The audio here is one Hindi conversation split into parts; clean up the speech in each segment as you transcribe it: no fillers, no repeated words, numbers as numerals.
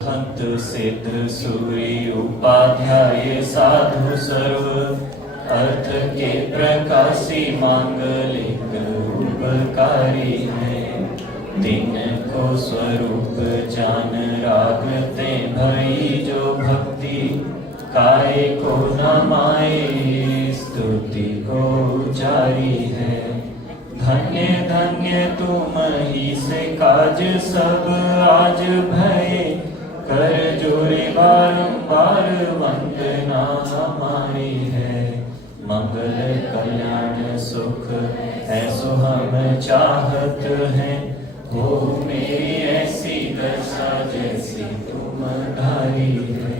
हंत सिद्ध सूर्य उपाध्याय साधु सर्व अर्थ के प्रकाशी मांगलिक उपकारी है। दिन को स्वरूप जान रागते भई जो भक्ति काय को न माए स्तुति को जारी है। धन्य धन्य तुम ही से काज सब आज भये कर जोरे बारंबार वंदना हमारी है। मंगल कल्याण सुख ऐसो हम चाहत हैं हो मेरी ऐसी दशा जैसी तुम धारी है।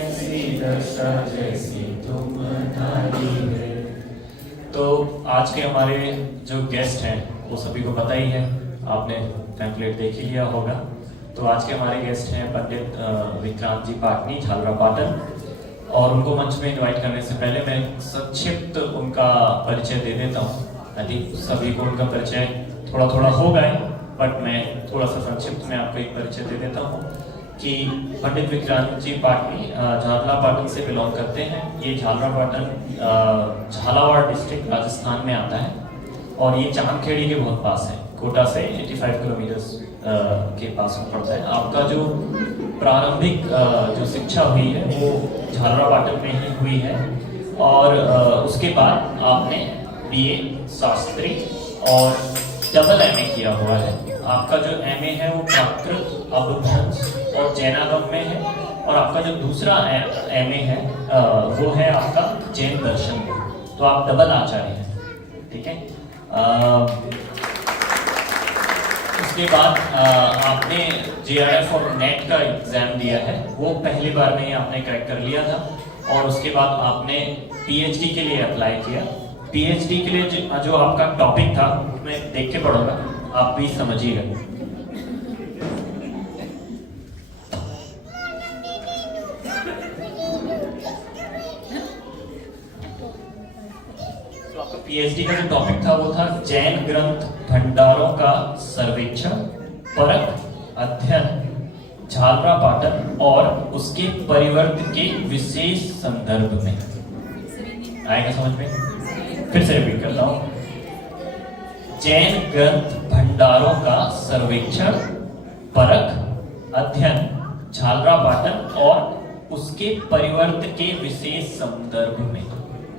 ऐसी दशा जैसी तुम धारी है। तो आज के हमारे जो गेस्ट हैं वो सभी को पता ही है, आपने पैम्फलेट देख ही लिया होगा। तो आज के हमारे गेस्ट हैं पंडित विक्रांत जी पाटनी, झालरा पाटन। और उनको मंच में इनवाइट करने से पहले मैं संक्षिप्त उनका परिचय दे देता हूँ। आई थिंक सभी को उनका परिचय थोड़ा थोड़ा हो गए, बट मैं थोड़ा सा संक्षिप्त में आपको एक परिचय दे देता हूँ कि पंडित विक्रांत जी पाटनी झालरा पाटन से बिलोंग करते हैं। ये झालरा पाटन झालावाड़ डिस्ट्रिक्ट राजस्थान में आता है और ये चांदखेड़ी के बहुत पास है। कोटा से 85 किलोमीटर्स के पास में पड़ता है। आपका जो प्रारंभिक जो शिक्षा हुई है वो झालरा पाटन में ही हुई है और उसके बाद आपने बीए शास्त्री और डबल एमए किया हुआ है। आपका जो एमए है वो प्राकृत अपभ्रंश और जैनागम में है और आपका जो दूसरा एमए है वो है आपका जैन दर्शन में। तो आप डबल आचार्य हैं, ठीक है। उसके बाद आपने जेआरएफ और नेट का एग्जाम दिया है, वो पहली बार में ही आपने क्रैक कर लिया था। और उसके बाद आपने पीएचडी के लिए अप्लाई किया। पीएचडी के लिए जो आपका टॉपिक था मैं देख के पढ़ूंगा, आप भी समझिएगा। तो आपका पीएचडी का जो टॉपिक था वो था जैन ग्रंथ भंडारों का सर्वेक्षण, परख, अध्ययन, झालरा पाटन और उसके परिवर्त के विशेष संदर्भ में। आएगा समझ में? फिर से रिपीट करता हूं। जैन ग्रंथ भंडारों का सर्वेक्षण, परख, अध्ययन, झालरा पाटन और उसके परिवर्त के विशेष संदर्भ में।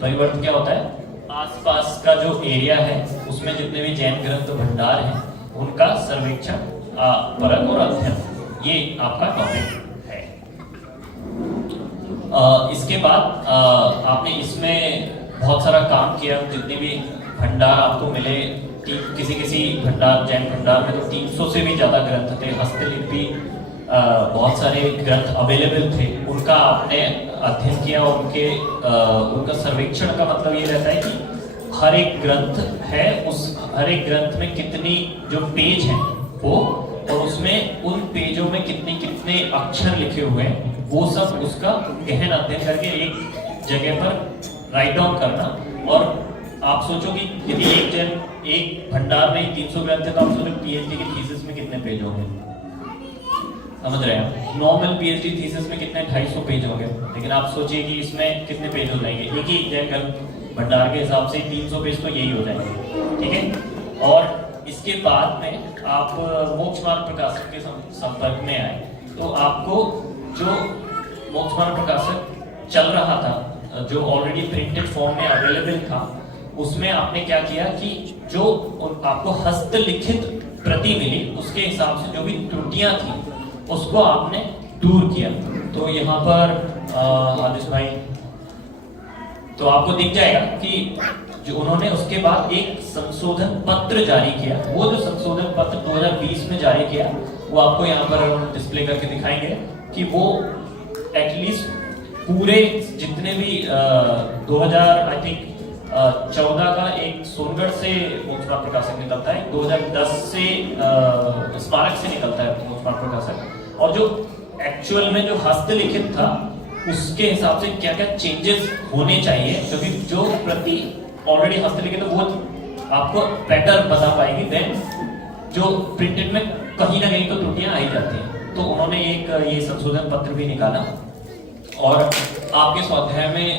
परिवर्त क्या होता है? आसपास का जो एरिया है उसमें जितने भी जैन ग्रंथ भंडार हैं उनका सर्वेक्षण, परख और अध्ययन, ये आपका टॉपिक है। इसके बाद आपने इसमें बहुत सारा काम किया। जितने भी भंडार आपको मिले, किसी किसी भंडार, जैन भंडार में तो 300 से भी ज्यादा ग्रंथ थे, हस्तलिपि बहुत सारे ग्रंथ अवेलेबल थे, उनका आपने अध्ययन किया। उनका सर्वेक्षण का मतलब ये रहता है कि हर एक ग्रंथ है, उस हर एक ग्रंथ में कितनी जो पेज हैं वो, और उसमें उन पेजों में कितने कितने अक्षर लिखे हुए हैं, वो सब उसका गहन अध्ययन करके एक जगह पर राइट डाउन करना। और आप सोचो कि यदि एक भंडार में 300 ग्रंथ है तो आप सोचो पीएचडी की थीसिस में कितने पेज होंगे, समझ रहे हैं? नॉर्मल पीएचडी थीसिस में कितने 250 पेज होंगे, लेकिन आप सोचिए कि इसमें कितने पेज हो जाएंगे। एक ही जैन ग्रंथ भंडार के हिसाब से 300 पेज तो यही हो जाएंगे, ठीक है। और इसके बाद में आप मोक्ष मार्ग प्रकाशक के संपर्क में आए, तो आपको जो मोक्ष मार्ग प्रकाशक चल रहा था, जो ऑलरेडी प्रिंटेड फॉर्म में अवेलेबल था, उसमें आपने क्या किया कि जो आपको हस्तलिखित प्रति मिली उसके हिसाब से जो भी त्रुटियां थी उसको आपने दूर किया। तो यहाँ पर आदिश भाई, तो आपको दिख जाएगा कि जो उन्होंने उसके बाद एक संशोधन पत्र जारी किया। वो जो संशोधन पत्र 2020 में जारी किया वो आपको यहाँ पर डिस्प्ले करके दिखाएंगे कि वो एटलीस्ट पूरे जितने भी 2000 आई थिंक 14 का एक सोनगढ़ से मोक्ष मार्ग प्रकाशक निकलता है, 2010 से स्मारक से निकलता है मोक्ष मार्ग प्रकाशक, और जो एक्चुअल में जो हस्तलिखित था उसके हिसाब से क्या क्या चेंजेस होने चाहिए, क्योंकि जो प्रति ऑलरेडी हस्तलिखित वो आपको बेटर बता पाएगी देन जो प्रिंटेड में कहीं ना कहीं तो त्रुटियां आ ही जाती हैं। तो उन्होंने एक ये संशोधन पत्र भी निकाला और आपके स्वाध्याय में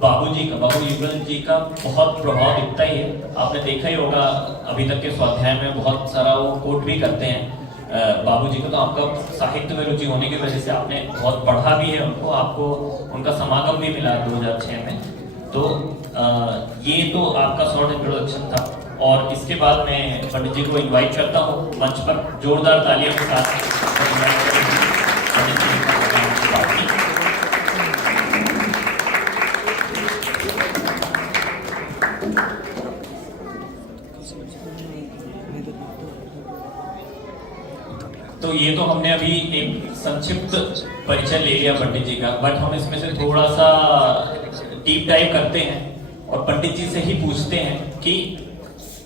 बाबू युगल जी का बहुत प्रभाव दिखता ही है। आपने देखा ही होगा अभी तक के स्वाध्याय में बहुत सारा वो कोट भी करते हैं बाबू जी को। तो आपका साहित्य में रुचि होने की वजह से आपने बहुत पढ़ा भी है उनको, आपको उनका समागम भी मिला 2006 में। तो ये तो आपका शॉर्ट इंट्रोडक्शन था और इसके बाद मैं पंडित जी को इनवाइट करता हूँ मंच पर, जोरदार तालियों के साथ पंडित जी की बात की। तो ये तो हमने अभी एक संक्षिप्त परिचय ले लिया पंडित जी का, बट हम इसमें से थोड़ा सा डीप डाइव करते हैं और पंडित जी से ही पूछते हैं कि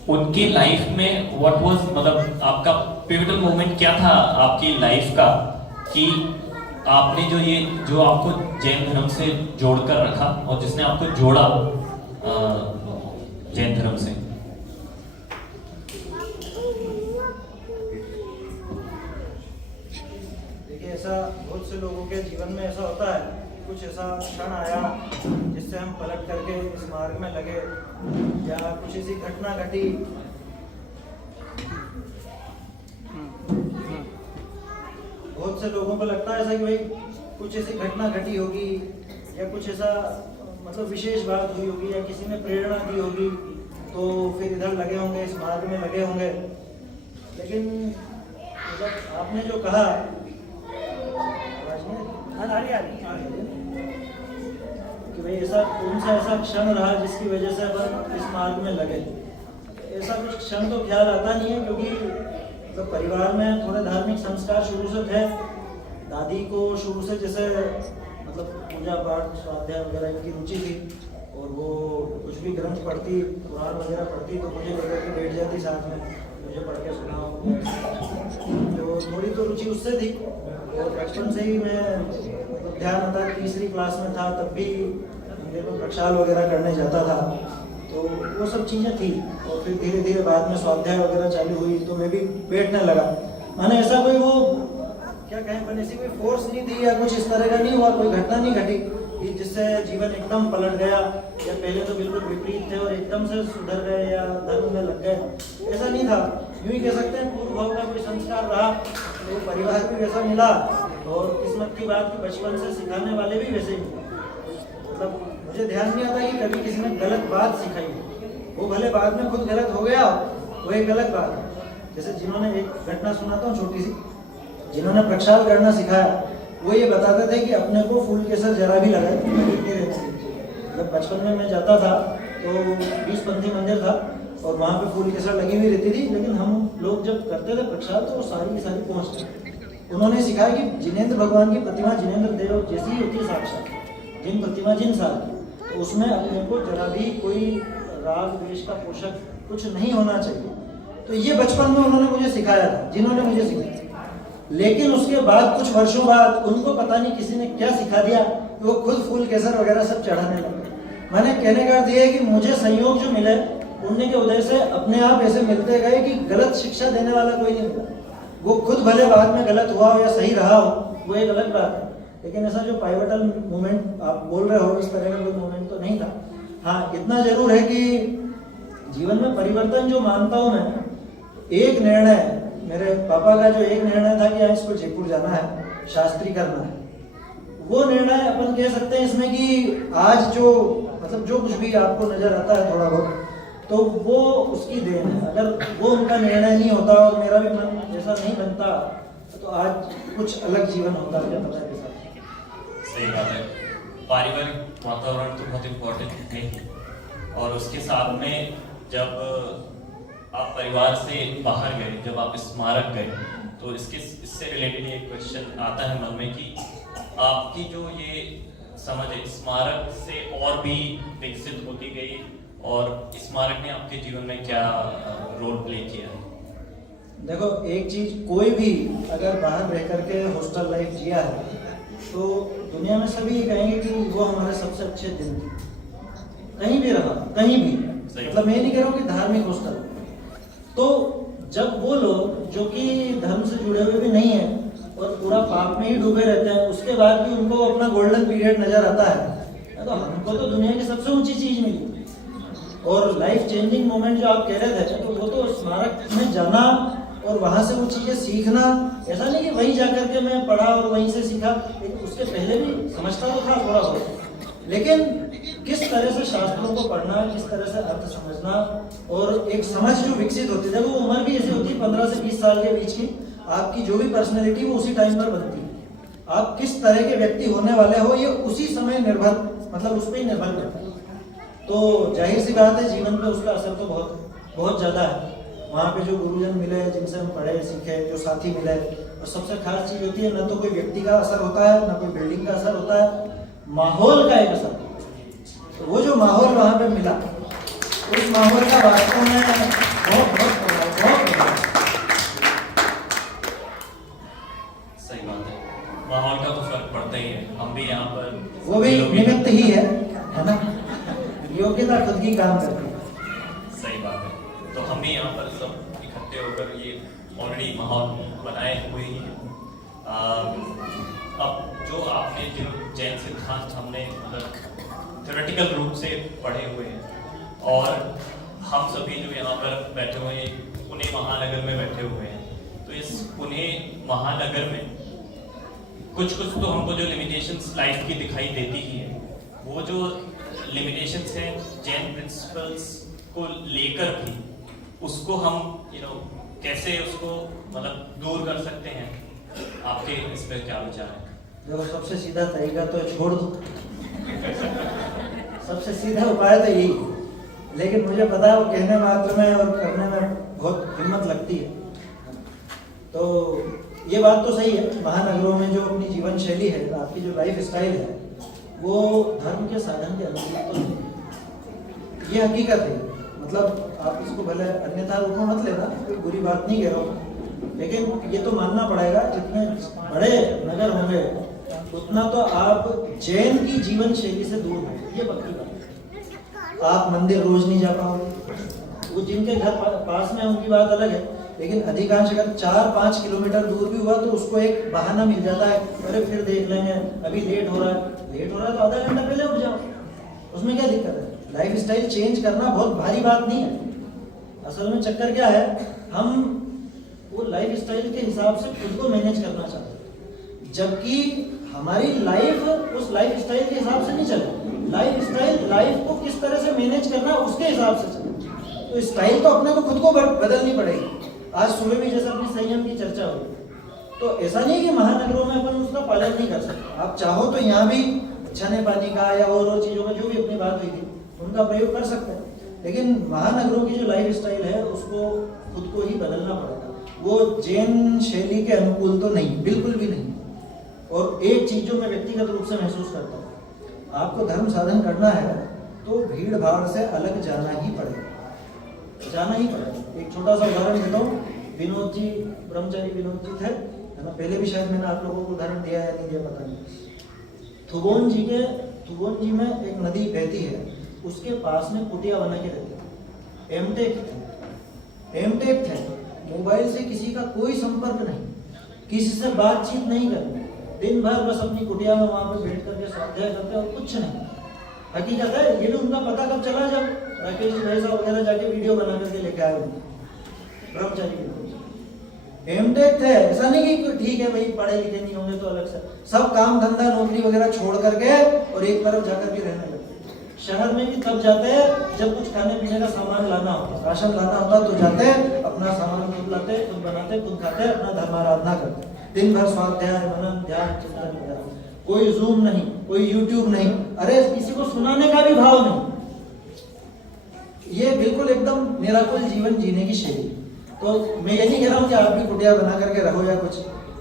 उनकी लाइफ में व्हाट वाज, मतलब आपका पिवटल मोमेंट क्या था आपकी लाइफ का, कि आपने जो आपको जैन धर्म से जोड़कर रखा और जिसने आपको जोड़ा जैन धर्म से। ऐसा बहुत से लोगों के जीवन में ऐसा होता है, कुछ ऐसा क्षण आया जिससे हम पलट करके इस मार्ग में लगे, या कुछ ऐसी घटना घटी बहुत से लोगों को लगता है ऐसा कि भाई कुछ ऐसी घटना घटी होगी या कुछ ऐसा मतलब विशेष बात हुई होगी या किसी ने प्रेरणा दी होगी तो फिर इधर लगे होंगे, इस मार्ग में लगे होंगे। लेकिन जब आपने जो कहा कि भाई ऐसा कौन सा ऐसा क्षण रहा जिसकी वजह से अपन इस मार्ग में लगे, ऐसा कुछ क्षण तो ख्याल आता नहीं है, क्योंकि मतलब परिवार में थोड़े धार्मिक संस्कार शुरू से थे। दादी को शुरू से जैसे मतलब पूजा पाठ स्वाध्याय वगैरह इनकी रुचि थी और वो कुछ भी ग्रंथ पढ़ती, कुरान वगैरह पढ़ती तो मुझे लेकर के बैठ जाती साथ में, मुझे पढ़ के सुनाओ। तो थोड़ी तो रुचि उससे थी और बचपन से ही मैं मतलब ध्यान आता, तीसरी क्लास में था तब भी मेरे को प्रक्षाल वगैरह करने जाता था, तो वो सब चीज़ें थी। और फिर धीरे धीरे बाद में स्वाध्याय वगैरह चालू हुई तो मैं भी बैठने लगा। मैंने ऐसा कोई वो क्या कहें, मैंने ऐसी कोई फोर्स नहीं थी या कुछ इस तरह का नहीं हुआ, कोई घटना नहीं घटी कि जिससे जीवन एकदम पलट गया या पहले तो बिल्कुल विपरीत थे और एकदम से सुधर गए या धर्म में लग गए, ऐसा नहीं था। यूँ ही कह सकते हैं पूर्व भाव का कोई संस्कार रहा, तो परिवार भी वैसा मिला और किस्मत की बात कि बचपन से सिखाने वाले भी वैसे ही मिले। मतलब मुझे ध्यान नहीं आता कि कभी किसी ने गलत बात सिखाई, वो भले बाद में खुद गलत हो गया, वो एक गलत बात है। जैसे जिन्होंने, एक घटना सुनाता हूँ छोटी सी, जिन्होंने प्रक्षाल करना सिखाया वो ये बताते थे कि अपने को फूल के सर जरा भी लगाए तो गिरती रहती थी। जब बचपन में मैं जाता था तो 20-पंथी मंदिर था और वहाँ पे फूल के सर लगी हुई रहती थी, लेकिन हम लोग जब करते थे प्रक्षाल तो वो सारी की सारी पहुँचती। उन्होंने सिखाया कि जिनेंद्र भगवान की प्रतिमा जिनेंद्र देव जैसी ही होती है साक्षात, जिन प्रतिमा जिन साल की, तो उसमें अपने को जरा भी कोई राग द्वेष का पोषक कुछ नहीं होना चाहिए। तो ये बचपन में उन्होंने मुझे सिखाया था, जिन्होंने मुझे सिखाया। लेकिन उसके बाद कुछ वर्षों बाद उनको पता नहीं किसी ने क्या सिखा दिया कि वो खुद फूल केसर वगैरह सब चढ़ाने लगे। मैंने कहने का अर्थ ये है कि मुझे संयोग जो मिले पुण्य के उदय से अपने आप ऐसे मिलते गए कि गलत शिक्षा देने वाला कोई नहीं मिला। वो खुद भले बाद में गलत हुआ हो या सही रहा हो, वो एक अलग बात है, लेकिन ऐसा जो पाइवटल मोमेंट आप बोल रहे हो इस तरह का कोई मोमेंट तो नहीं था। हाँ, इतना जरूर है कि जीवन में परिवर्तन जो मानता हूँ मैं, एक निर्णय, मेरे पापा का जो एक निर्णय था कि इसको जयपुर जाना है, शास्त्री करना है, वो निर्णय अपन कह सकते हैं इसमें कि आज जो मतलब जो कुछ भी आपको नजर आता है थोड़ा बहुत, तो वो उसकी देन है। अगर वो उनका निर्णय नहीं होता और मेरा भी मन जैसा नहीं बनता तो आज कुछ अलग जीवन होता, क्या पता है। सही बात है, पारिवारिक वातावरण तो बहुत इम्पोर्टेंट है और उसके साथ में जब आप परिवार से बाहर गए, जब आप स्मारक गए, तो इससे रिलेटेड एक क्वेश्चन आता है मन में कि आपकी जो ये समझ है स्मारक से और भी विकसित होती गई और स्मारक ने आपके जीवन में क्या रोल प्ले किया? देखो, एक चीज, कोई भी अगर बाहर रह करके हॉस्टल लाइफ जिया है तो दुनिया में सभी कहेंगे कि वो हमारे सबसे अच्छे दिन थे। कहीं भी रहा, कहीं भी, मतलब मैं नहीं कह रहा हूँ कि धार्मिक हॉस्टल, तो जब वो लोग जो कि धर्म से जुड़े हुए भी नहीं है और पूरा पाप में ही डूबे रहते हैं, उसके बाद भी उनको अपना गोल्डन पीरियड नजर आता है, तो हमको तो दुनिया की सबसे ऊंची चीज मिली। और लाइफ चेंजिंग मोमेंट जो आप कह रहे थे, तो वो तो स्मारक में जाना और वहां से वो चीजें सीखना, ऐसा नहीं कि वहीं जाकर के मैं पढ़ा और वहीं से सीखा, लेकिन उसके पहले भी समझता तो था थोड़ा बहुत, लेकिन किस तरह से शास्त्रों को पढ़ना, किस तरह से अर्थ समझना और एक समझ जो विकसित होती है, वो उम्र भी ऐसी होती है 15 से 20 साल के बीच की, आपकी जो भी पर्सनैलिटी वो उसी टाइम पर बनती है। आप किस तरह के व्यक्ति होने वाले हो ये उसी समय निर्भर, मतलब उस पर ही निर्भर करता है। तो जाहिर सी बात है जीवन पे उसका असर तो बहुत ज़्यादा है। वहाँ पे जो गुरुजन मिले, जिनसे हम पढ़े सीखे, जो साथी मिले, और सबसे खास चीज़ होती है ना तो कोई व्यक्ति का असर होता है, ना कोई बिल्डिंग का असर होता है, माहौल का एक असर। तो वो जो माहौल वहाँ पे मिला, उस माहौल का वास्तव में बहुत सही बात है, माहौल का तो फर्क पड़ता ही है। हम भी यहाँ पर वो भी निमित्त ही है ना, योग्यता खुद की काम करती है। सही बात है। तो हम भी यहाँ पर सब इकट्ठे होकर ये ऑलरेडी माहौल बनाए हुए ही हैं। अब जो आपने जो जैन सिद्धांत हमने मतलब थ्योरेटिकल रूप से पढ़े हुए हैं, और हम सभी जो यहाँ पर बैठे हुए हैं पुणे महानगर में बैठे हुए हैं, तो इस पुणे महानगर में कुछ तो हमको जो लिमिटेशंस लाइफ की दिखाई देती ही है, वो जो लिमिटेशंस हैं जैन प्रिंसिपल्स को लेकर भी, उसको हम कैसे उसको मतलब दूर कर सकते हैं, आपके इस पर क्या विचार है? देखो, सबसे सीधा तरीका तो छोड़ दो सबसे सीधा उपाय तो यही, लेकिन मुझे पता है वो कहने मात्र में और करने में बहुत हिम्मत लगती है। तो ये बात तो सही है, महानगरों में जो अपनी जीवन शैली है, आपकी जो लाइफ स्टाइल है, वो धर्म के साधन के अनुसार तो नहीं, ये हकीकत है। मतलब आप इसको भले अन्यथा रूप में मत लेना, कोई बुरी बात नहीं कह रहा हूँ, लेकिन ये तो मानना पड़ेगा जितने बड़े नगर होंगे उतना तो आप जैन की जीवन शैली से दूर हैं, ये पक्की बात है। आप मंदिर रोज नहीं जा पाओगे, वो जिनके घर पास में उनकी बात अलग है, लेकिन अधिकांश अगर 4-5 किलोमीटर दूर भी हुआ तो उसको एक बहाना मिल जाता है, अरे फिर देख लेंगे, अभी लेट हो रहा है तो आधा घंटा पहले उठ जाओ, उसमें क्या दिक्कत है? लाइफ स्टाइल चेंज करना बहुत भारी बात नहीं है। असल में चक्कर क्या है, हम वो लाइफ स्टाइल के हिसाब से खुद को मैनेज करना चाहते हैं, जबकि हमारी लाइफ उस लाइफ स्टाइल के हिसाब से नहीं चले। लाइफ स्टाइल लाइफ को किस तरह से मैनेज करना उसके हिसाब से चले। तो स्टाइल तो अपने को खुद को बदलनी पड़ेगी। आज सुबह भी जैसे अपनी संयम की चर्चा हुई, तो ऐसा नहीं कि महानगरों में अपन उसका पालन नहीं कर सकते। आप चाहो तो यहाँ भी छाने पानी का या और चीज़ों का जो भी अपनी बात हुई थी उनका प्रयोग कर सकते हैं, लेकिन महानगरों की जो लाइफ स्टाइल है उसको खुद को ही बदलना पड़ेगा। वो जैन शैली के अनुकूल तो नहीं, बिल्कुल भी नहीं। और एक चीज़ जो मैं व्यक्तिगत रूप से महसूस करता हूँ, आपको धर्म साधन करना है तो भीड़ भाड़ से अलग जाना ही पड़ेगा। एक छोटा सा उदाहरण देता हूँ। विनोद जी, ब्रह्मचारी विनोद जी थे, है ना, पहले भी शायद मैंने आप लोगों को उदाहरण दिया या नहीं दिया पता नहीं। थुबोन जी में एक नदी बहती है, उसके पास में कुटिया बना के रहते थे। एमटेक थे, मोबाइल से किसी का कोई संपर्क नहीं, किसी से बातचीत नहीं करनी, दिन भर बस अपनी कुटिया में वहां पर बैठ करके स्वाध्याय करते और कुछ नहीं। हकीकत है, ये भी उनका पता कब चला जब राकेश भाई साहब वगैरह जाके वीडियो बना करके लेके आए ब्रह्मचारी एमटेक थे। ऐसा नहीं कि ठीक है भाई पढ़े लिखे नहीं होंगे तो अलग से, सब काम धंधा नौकरी वगैरह छोड़ करके और एक तरफ जाकर के रहने लगे। शहर में भी तब जाते हैं जब कुछ खाने पीने का सामान लाना होता, राशन लाना होता तो जाते, अपना सामान खुद लाते, खुद बनाते, खुद खाते, अपना धर्माराधना करते, दिन भर स्वाध्याय मनन ध्यान चिंतन वगैरह। कोई जूम नहीं, कोई यूट्यूब नहीं, अरे किसी को सुनाने का भी भाव नहीं। ये बिल्कुल एकदम निराकुल जीवन जीने की शैली। तो मैं ये नहीं कह रहा हूँ कि आप भी कुटिया बना करके रहो या कुछ,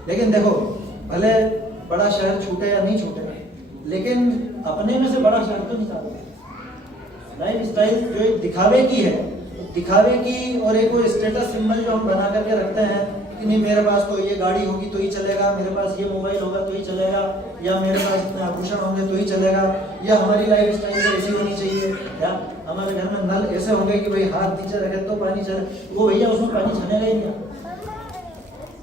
लेकिन देखो भले बड़ा शहर छूटे या नहीं छूटे, लेकिन अपने में से बड़ा शहर तो निकालो। लाइफ स्टाइल जो एक दिखावे की है, दिखावे की और एक वो स्टेटस सिंबल जो हम बना करके रखते हैं कि नहीं मेरे पास तो ये गाड़ी होगी तो ही चलेगा, मेरे पास ये मोबाइल होगा तो ही चलेगा, या मेरे पास इतने आभूषण होंगे तो ही चलेगा, या हमारी लाइफ स्टाइल ऐसी होनी चाहिए, या हमारे घर में नल ऐसे होंगे कि भाई हाथ नीचे रखे तो पानी चले, वो भैया उसमें पानी छनेगा ही नहीं।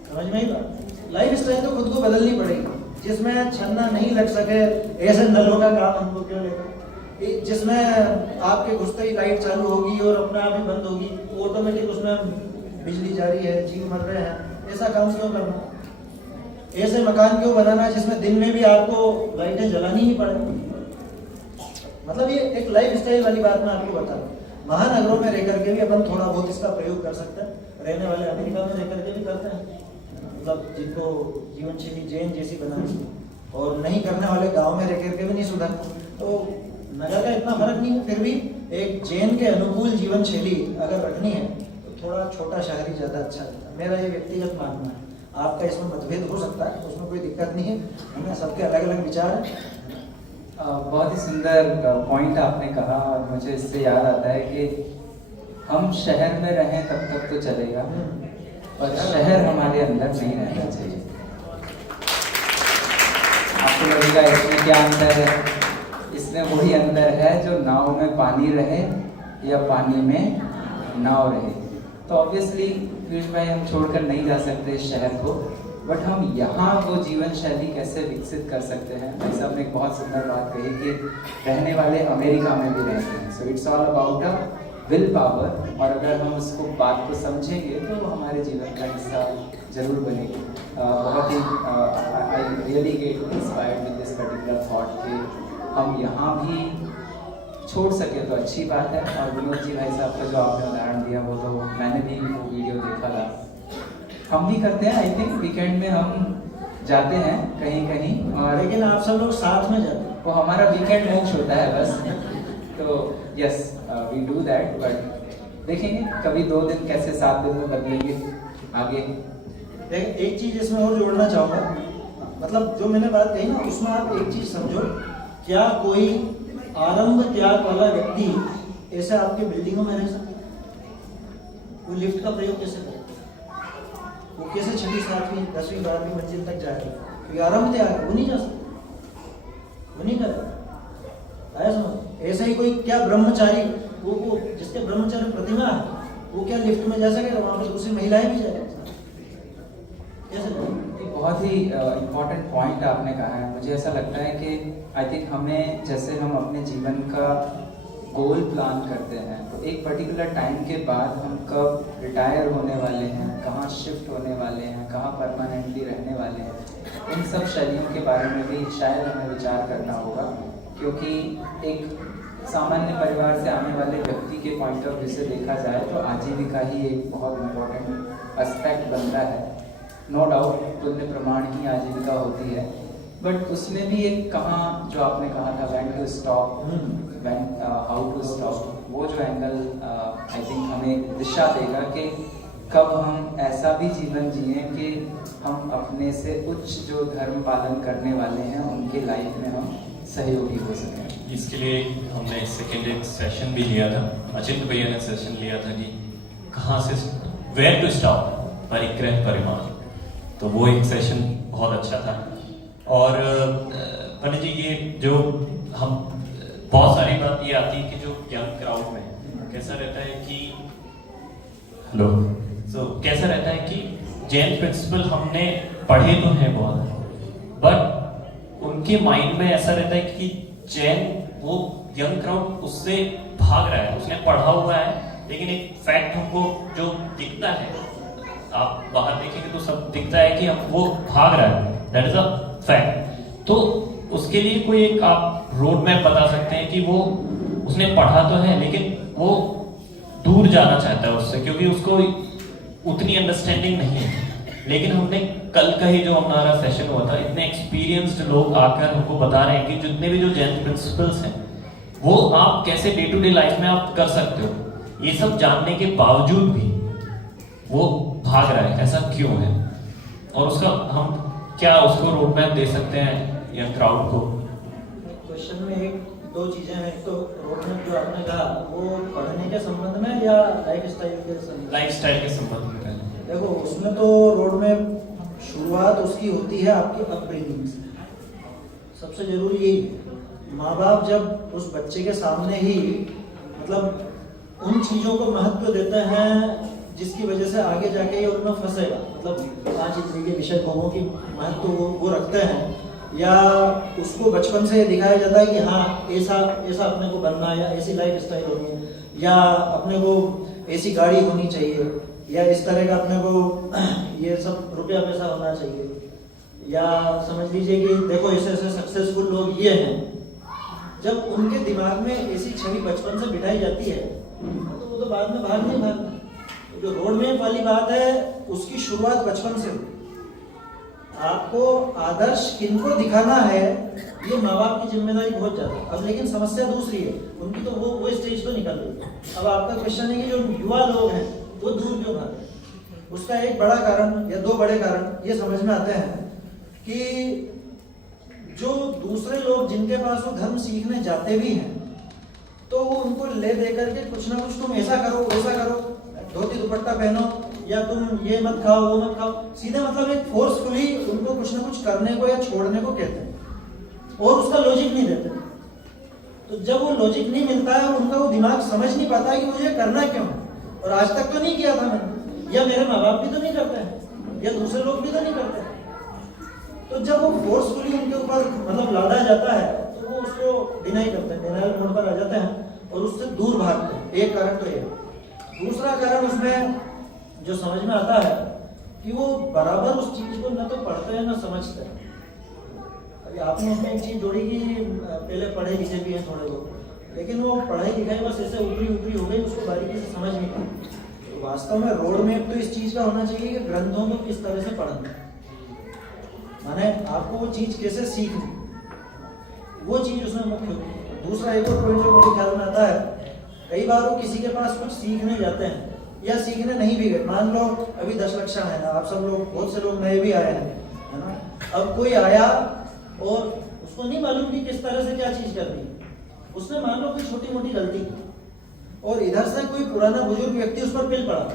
समझ में ही बात। लाइफ स्टाइल तो खुद को बदलनी पड़ेगी, जिसमें छन्ना नहीं लग सके ऐसे नलों का काम हमको क्यों लेगा, जिसमें आपके घुसते ही लाइट चालू होगी और अपने आप ही बंद होगी, ऑटोमेटिक उसमें बिजली जारी है, जीव मर रहे हैं, ऐसा काम क्यों करना। ऐसे मकान क्यों बनाना जिसमें दिन में भी आपको लाइटें जलानी ही पड़े। मतलब ये एक लाइफ स्टाइल वाली बात मैं आपको बता रहा हूँ। महानगरों में रह करके भी अपन थोड़ा बहुत इसका प्रयोग कर सकते हैं, रहने वाले अमेरिका में रह करके भी करते हैं, मतलब जिनको जीवन शैली जैन जैसी बनानी, और नहीं करने वाले गांव में रह करके भी नहीं सुधरते। तो नगर का इतना फर्क नहीं है, फिर भी एक जैन के अनुकूल जीवन शैली अगर रखनी है तो थोड़ा छोटा शहरी ज़्यादा अच्छा रहता है। मेरा ये व्यक्तिगत मानना है, आपका इसमें मतभेद हो सकता है, उसमें कोई दिक्कत नहीं है, हमें सबके अलग अलग विचार हैं। बहुत ही सुंदर पॉइंट आपने कहा, और मुझे इससे याद आता है कि हम शहर में रहें तब तक तो चलेगा, और शहर हमारे अंदर नहीं रहना चाहिए। आपको लगेगा इसमें क्या अंतर है? इसमें वही अंतर है जो नाव में पानी रहे या पानी में नाव रहे। तो ऑब्वियसली पीयूष भाई हम छोड़कर नहीं जा सकते इस शहर को, बट हम यहाँ वो जीवन शैली कैसे विकसित कर सकते हैं। भाई साहब ने एक बहुत सुंदर बात कही कि रहने वाले अमेरिका में भी रहते हैं, so it's all about a will power, और अगर हम उसको बात को समझेंगे तो वो हमारे जीवन का हिस्सा जरूर बनेगी। बहुत ही I really get inspired with this particular thought कि हम यहाँ भी छोड़ सके तो अच्छी बात है। और विनोद जी भाई साहब का जो आपने उदाहरण दिया वो तो मैंने भी वो वीडियो देखा था, हम भी करते हैं। आई थिंक वीकेंड में हम जाते हैं कहीं कहीं, और लेकिन आप सब लोग साथ में जाते हैं, वो हमारा वीकेंड मोक्ष होता है बस। तो yes we do that, but देखेंगे कभी 2 दिन कैसे 7 दिन में बदलेंगे आगे। लेकिन एक चीज इसमें और जोड़ना चाहूँगा, मतलब जो मैंने बात कही ना उसमें आप एक चीज समझो, क्या कोई आरंभ त्याग वाला व्यक्ति ऐसे आपके बिल्डिंगों में रह सकता है? वो लिफ्ट का प्रयोग कैसे करे? वो कैसे 6वीं 7वीं 10वीं 12वीं मंजिल तक जाएगा? कोई आरंभ त्याग है, वो नहीं जा सकता, वो नहीं करेगा। आया समझ? ऐसे ही कोई क्या ब्रह्मचारी, वो जिसके ब्रह्मचारी प्रतिमा है वो क्या लिफ्ट में जा सकेगा? वहां पर दूसरी महिलाएं भी जाएगा कैसे? बहुत ही इम्पोर्टेंट पॉइंट आपने कहा है। मुझे ऐसा लगता है कि आई थिंक हमें, जैसे हम अपने जीवन का गोल प्लान करते हैं तो एक पर्टिकुलर टाइम के बाद हम कब रिटायर होने वाले हैं, कहाँ शिफ्ट होने वाले हैं, कहाँ परमानेंटली रहने वाले हैं, इन सब शैलियों के बारे में भी शायद हमें विचार करना होगा। क्योंकि एक सामान्य परिवार से आने वाले व्यक्ति के पॉइंट ऑफ व्यू से देखा जाए तो आजीविका ही एक बहुत इम्पोर्टेंट एस्पेक्ट बनता है। नो डाउट पुण्य प्रमाण ही आजीविका होती है, बट उसमें भी एक कहाँ जो आपने कहा था when to stop, when how to stop, वो जो एंगल आई थिंक हमें दिशा देगा कि कब हम ऐसा भी जीवन जिए कि हम अपने से उच्च जो धर्म पालन करने वाले हैं उनके लाइफ में हम सहयोगी हो सकें। इसके लिए हमने सेकेंड एक सेशन भी लिया था, अचिंत भैया ने सेशन लिया था कि कहाँ से वेयर टू स्टॉप, परिग्रह परिमाण, तो वो एक सेशन बहुत अच्छा था। और पंडित जी ये जो हम बहुत सारी बात ये आती है कि जो यंग क्राउड में कैसा रहता है कि हेलो कैसा रहता है कि जैन प्रिंसिपल हमने पढ़े तो हैं बहुत, बट उनके माइंड में ऐसा रहता है कि जैन वो यंग क्राउड उससे भाग रहा है, उसने पढ़ा हुआ है, लेकिन एक फैक्ट हमको जो दिखता है, आप बाहर देखेंगे तो सब दिखता है कि हम वो भाग रहा है, दैट इज अ फैक्ट। तो उसके लिए कोई एक आप रोड मैप बता सकते हैं कि वो उसने पढ़ा तो है लेकिन वो दूर जाना चाहता है उससे, क्योंकि उसको उतनी अंडरस्टैंडिंग नहीं है। लेकिन हमने कल का ही जो हमारा सेशन हुआ था, इतने एक्सपीरियंस्ड लोग आकर हमको बता रहे हैं कि जितने भी जो जैन प्रिंसिपल्स हैं वो आप कैसे डे टू डे लाइफ में आप कर सकते हो, ये सब जानने के बावजूद भी वो भाग रहा है, ऐसा क्यों है? और उसका हम क्या उसको रोड मैप दे सकते हैं यंग क्राउड को? क्वेश्चन में एक दो चीजें हैं, एक तो रोड मैप जो आपने कहा वो पढ़ने के संबंध में या लाइफ स्टाइल के संबंध? लाइफ स्टाइल के संबंध में। देखो उसमें तो रोड मैप शुरुआत उसकी होती है आपकी अपब्रिंगिंग से। सबसे जरूरी यही, माँ बाप जब उस बच्चे के सामने ही मतलब उन चीज़ों को महत्व देते हैं जिसकी वजह से आगे जाके ये उनमें फंसेगा। मतलब 5 इंद्रिय के विषय भोगों की महत्व वो रखते हैं, या उसको बचपन से दिखाया जाता है कि हाँ ऐसा ऐसा अपने को बनना है, या ऐसी लाइफ स्टाइल होनी है, या अपने को ऐसी गाड़ी होनी चाहिए, या इस तरह का अपने को ये सब रुपया पैसा होना चाहिए, या समझ लीजिए कि देखो ऐसे ऐसे सक्सेसफुल लोग ये हैं। जब उनके दिमाग में ऐसी छवि बचपन से बिठाई जाती है तो वो तो बाद में भाग नहीं भागना। तो जो रोड मैप वाली बात है उसकी शुरुआत बचपन से हुई। आपको आदर्श किनको दिखाना है ये माँ बाप की जिम्मेदारी बहुत ज्यादा है। अब लेकिन समस्या दूसरी है, उनकी तो वो स्टेज तो निकल गई। अब आपका क्वेश्चन है कि जो युवा लोग हैं वो दूर क्यों भाग रहे हैं? उसका एक बड़ा कारण या 2 बड़े कारण ये समझ में आते हैं कि जो दूसरे लोग जिनके पास वो धर्म सीखने जाते भी हैं तो वो उनको ले दे करके कुछ ना कुछ तुम ऐसा करो वैसा करो, धोती दुपट्टा पहनो, या तुम ये मत खाओ वो मत खाओ, सीधे मतलब एक फोर्सफुली उनको कुछ ना कुछ करने को या छोड़ने को कहते हैं और उसका लॉजिक नहीं देते। तो जब वो लॉजिक नहीं मिलता है उनका वो दिमाग समझ नहीं पाता है कि मुझे करना क्यों है, और आज तक तो नहीं किया था मैंने, या मेरे माँ बाप भी तो नहीं करते हैं, या दूसरे लोग भी तो नहीं करते हैं। तो जब वो फोर्सफुली उनके ऊपर मतलब लादा जाता है तो वो उसको डिनाई करते हैं, डिनाइल मोड पर आ जाते हैं और उससे दूर भागते हैं। एक कारण तो ये। दूसरा कारण उसमें जो समझ में आता है कि वो बराबर उस चीज को न तो पढ़ते हैं न समझते हैं। अभी आपने उसमें एक चीज जोड़ी कि पहले पढ़े लिखे भी हैं थोड़े लोग, लेकिन वो पढ़ाई लिखाई बस ऐसे ऊपरी ऊपरी हो गई, उसको बारीकी से समझ नहीं पाए। तो वास्तव में रोड मैप तो इस चीज का होना चाहिए कि ग्रंथों को किस तरह से पढ़ना, माने आपको वो चीज कैसे सीखनी, वो चीज उसमें मुख्य होती है। दूसरा एक और पॉइंट जो मेरे ख्याल में आता है, कई बार वो किसी के पास कुछ सीखने जाते हैं या सीखने नहीं भी गए। मान लो अभी 10 लक्षण है ना, आप सब लोग बहुत से लोग नए भी आए हैं, है ना। अब कोई आया और उसको नहीं मालूम कि किस तरह से क्या चीज करनी है, उसने मान लो कोई छोटी मोटी गलती की और इधर से कोई पुराना बुजुर्ग व्यक्ति उस पर पिल पड़ा,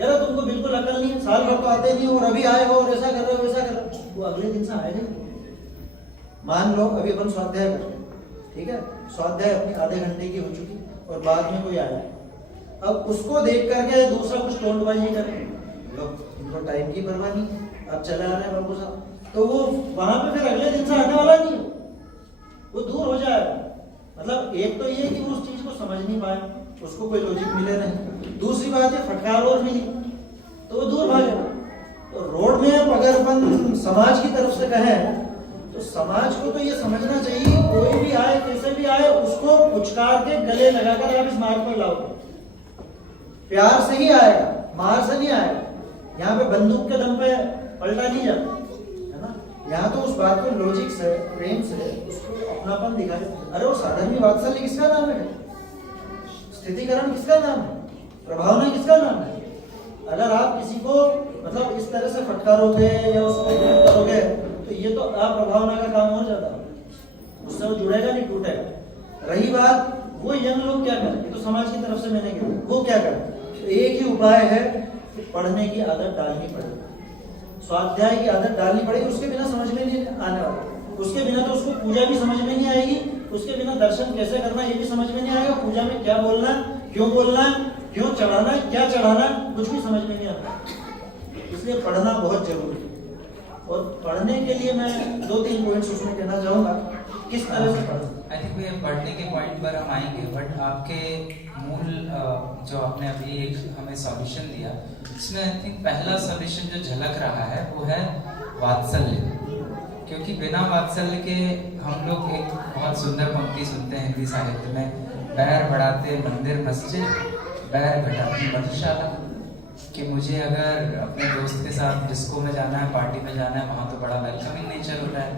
यार तुमको बिल्कुल अकल नहीं है, साल भर तो आते नहीं और अभी आए हो और ऐसा कर रहे हो वैसा कर रहे हो, वो अगले दिन से आएगा। मान लो अभी अपन स्वाध्याय कर रहे हैं, ठीक है, स्वाध्याय अपनी आधे घंटे की हो चुकी और बाद में कोई आया, अब उसको देख करके दूसरा कुछ टोंटबाजी करे, इनको टाइम की परवाह नहीं, अब चले आ रहे हैं बाबू साहब, तो वो वहां पे फिर अगले दिन से आने वाला नहीं है, वो दूर हो जाएगा। मतलब एक तो ये कि वो उस चीज को समझ नहीं पाए, उसको कोई लॉजिक मिले नहीं, दूसरी बात है फटकार और मिली तो वो दूर भागेगा। तो रोड में अगर अपन समाज की तरफ से कहें तो समाज को तो ये समझना चाहिए कोई भी आए कैसे भी आए उसको पुचकार के गले लगाकर आप इस मार्ग पर लाओ, प्यार से ही आएगा, मार से नहीं आएगा। यहाँ पे बंदूक के दम पे पलटा नहीं जाता है ना, यहाँ तो उस बात को लॉजिक से प्रेम से उसको अपनापन दिखाए। अरे वो साधर्मी वात्सल्य किसका नाम है, स्थितिकरण किसका नाम है, प्रभावना किसका नाम है। अगर आप किसी को मतलब इस तरह से फटकारोगे या उसको करोगे तो ये तो आप प्रभावना का काम हो जाता है, उससे वो जुड़ेगा नहीं टूटेगा। रही बात वो यंग लोग क्या करें, ये तो समाज की तरफ से मैंने कहा, वो क्या करें, तो एक ही उपाय है कि पढ़ने की आदत डालनी पड़ेगी, स्वाध्याय की आदत डालनी पड़ेगी। उसके बिना समझ में नहीं आने वाला, उसके बिना तो उसको पूजा भी समझ में नहीं आएगी, उसके बिना दर्शन कैसे करना ये भी समझ में नहीं आएगा, पूजा में क्या बोलना क्यों बोलना क्यों चढ़ाना क्या चढ़ाना कुछ भी समझ में नहीं आता। इसलिए पढ़ना बहुत जरूरी है और पढ़ने के लिए मैं 2-3 पॉइंट्स उसमें कहना चाहूंगा किस तरह से पढ़ना। आई थिंक ये पढ़ने के पॉइंट पर हम आएंगे, बट आपके मूल जो आपने अभी एक हमें सॉल्यूशन दिया, इसमें आई थिंक पहला सॉल्यूशन जो झलक रहा है वो है वात्सल्य। क्योंकि बिना वात्सल्य के हम लोग एक बहुत सुंदर पंक्ति सुनते हैं हिंदी साहित्य में, बैर बढ़ाते मंदिर मस्जिद बैर घटाती मधुशाला, कि मुझे अगर अपने दोस्त के साथ डिस्को में जाना है, पार्टी में जाना है, वहाँ तो बड़ा वेलकमिंग नेचर होता है,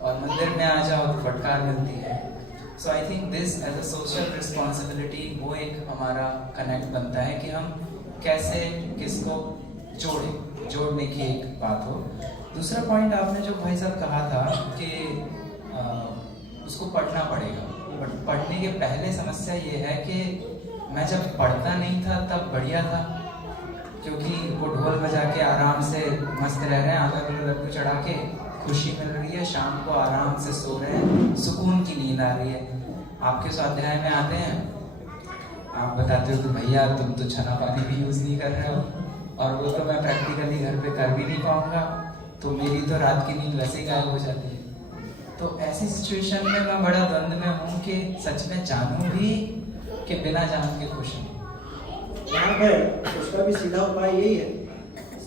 और मंदिर में आ जाओ तो फटकार मिलती है। So I think this as a social responsibility वो एक हमारा कनेक्ट बनता है कि हम कैसे किसको जोड़ने की एक बात हो। दूसरा पॉइंट आपने जो भाई साहब कहा था कि उसको पढ़ना पड़ेगा, बट पढ़ने के पहले समस्या ये है कि मैं जब पढ़ता नहीं था तब बढ़िया था, क्योंकि वो ढोल बजा के आराम से मस्त रह रहे हैं, आधा किलो लड्डू चढ़ा के खुशी मिल रही है, शाम को आराम से सो रहे हैं, सुकून की नींद आ रही है। आपके स्वाध्याय में आते हैं, आप बताते हो कि भैया तुम तो छना पानी भी यूज़ नहीं कर रहे हो, और वो तो मैं प्रैक्टिकली घर पे कर भी नहीं पाऊँगा, तो मेरी तो रात की नींद वैसे ही गायब हो जाती है। तो ऐसी सिचुएशन में मैं बड़ा द्वंद में हूँ कि सच में जानूँ भी कि बिना जान के खुश हूँ। यहाँ पे उसका भी सीधा उपाय यही है,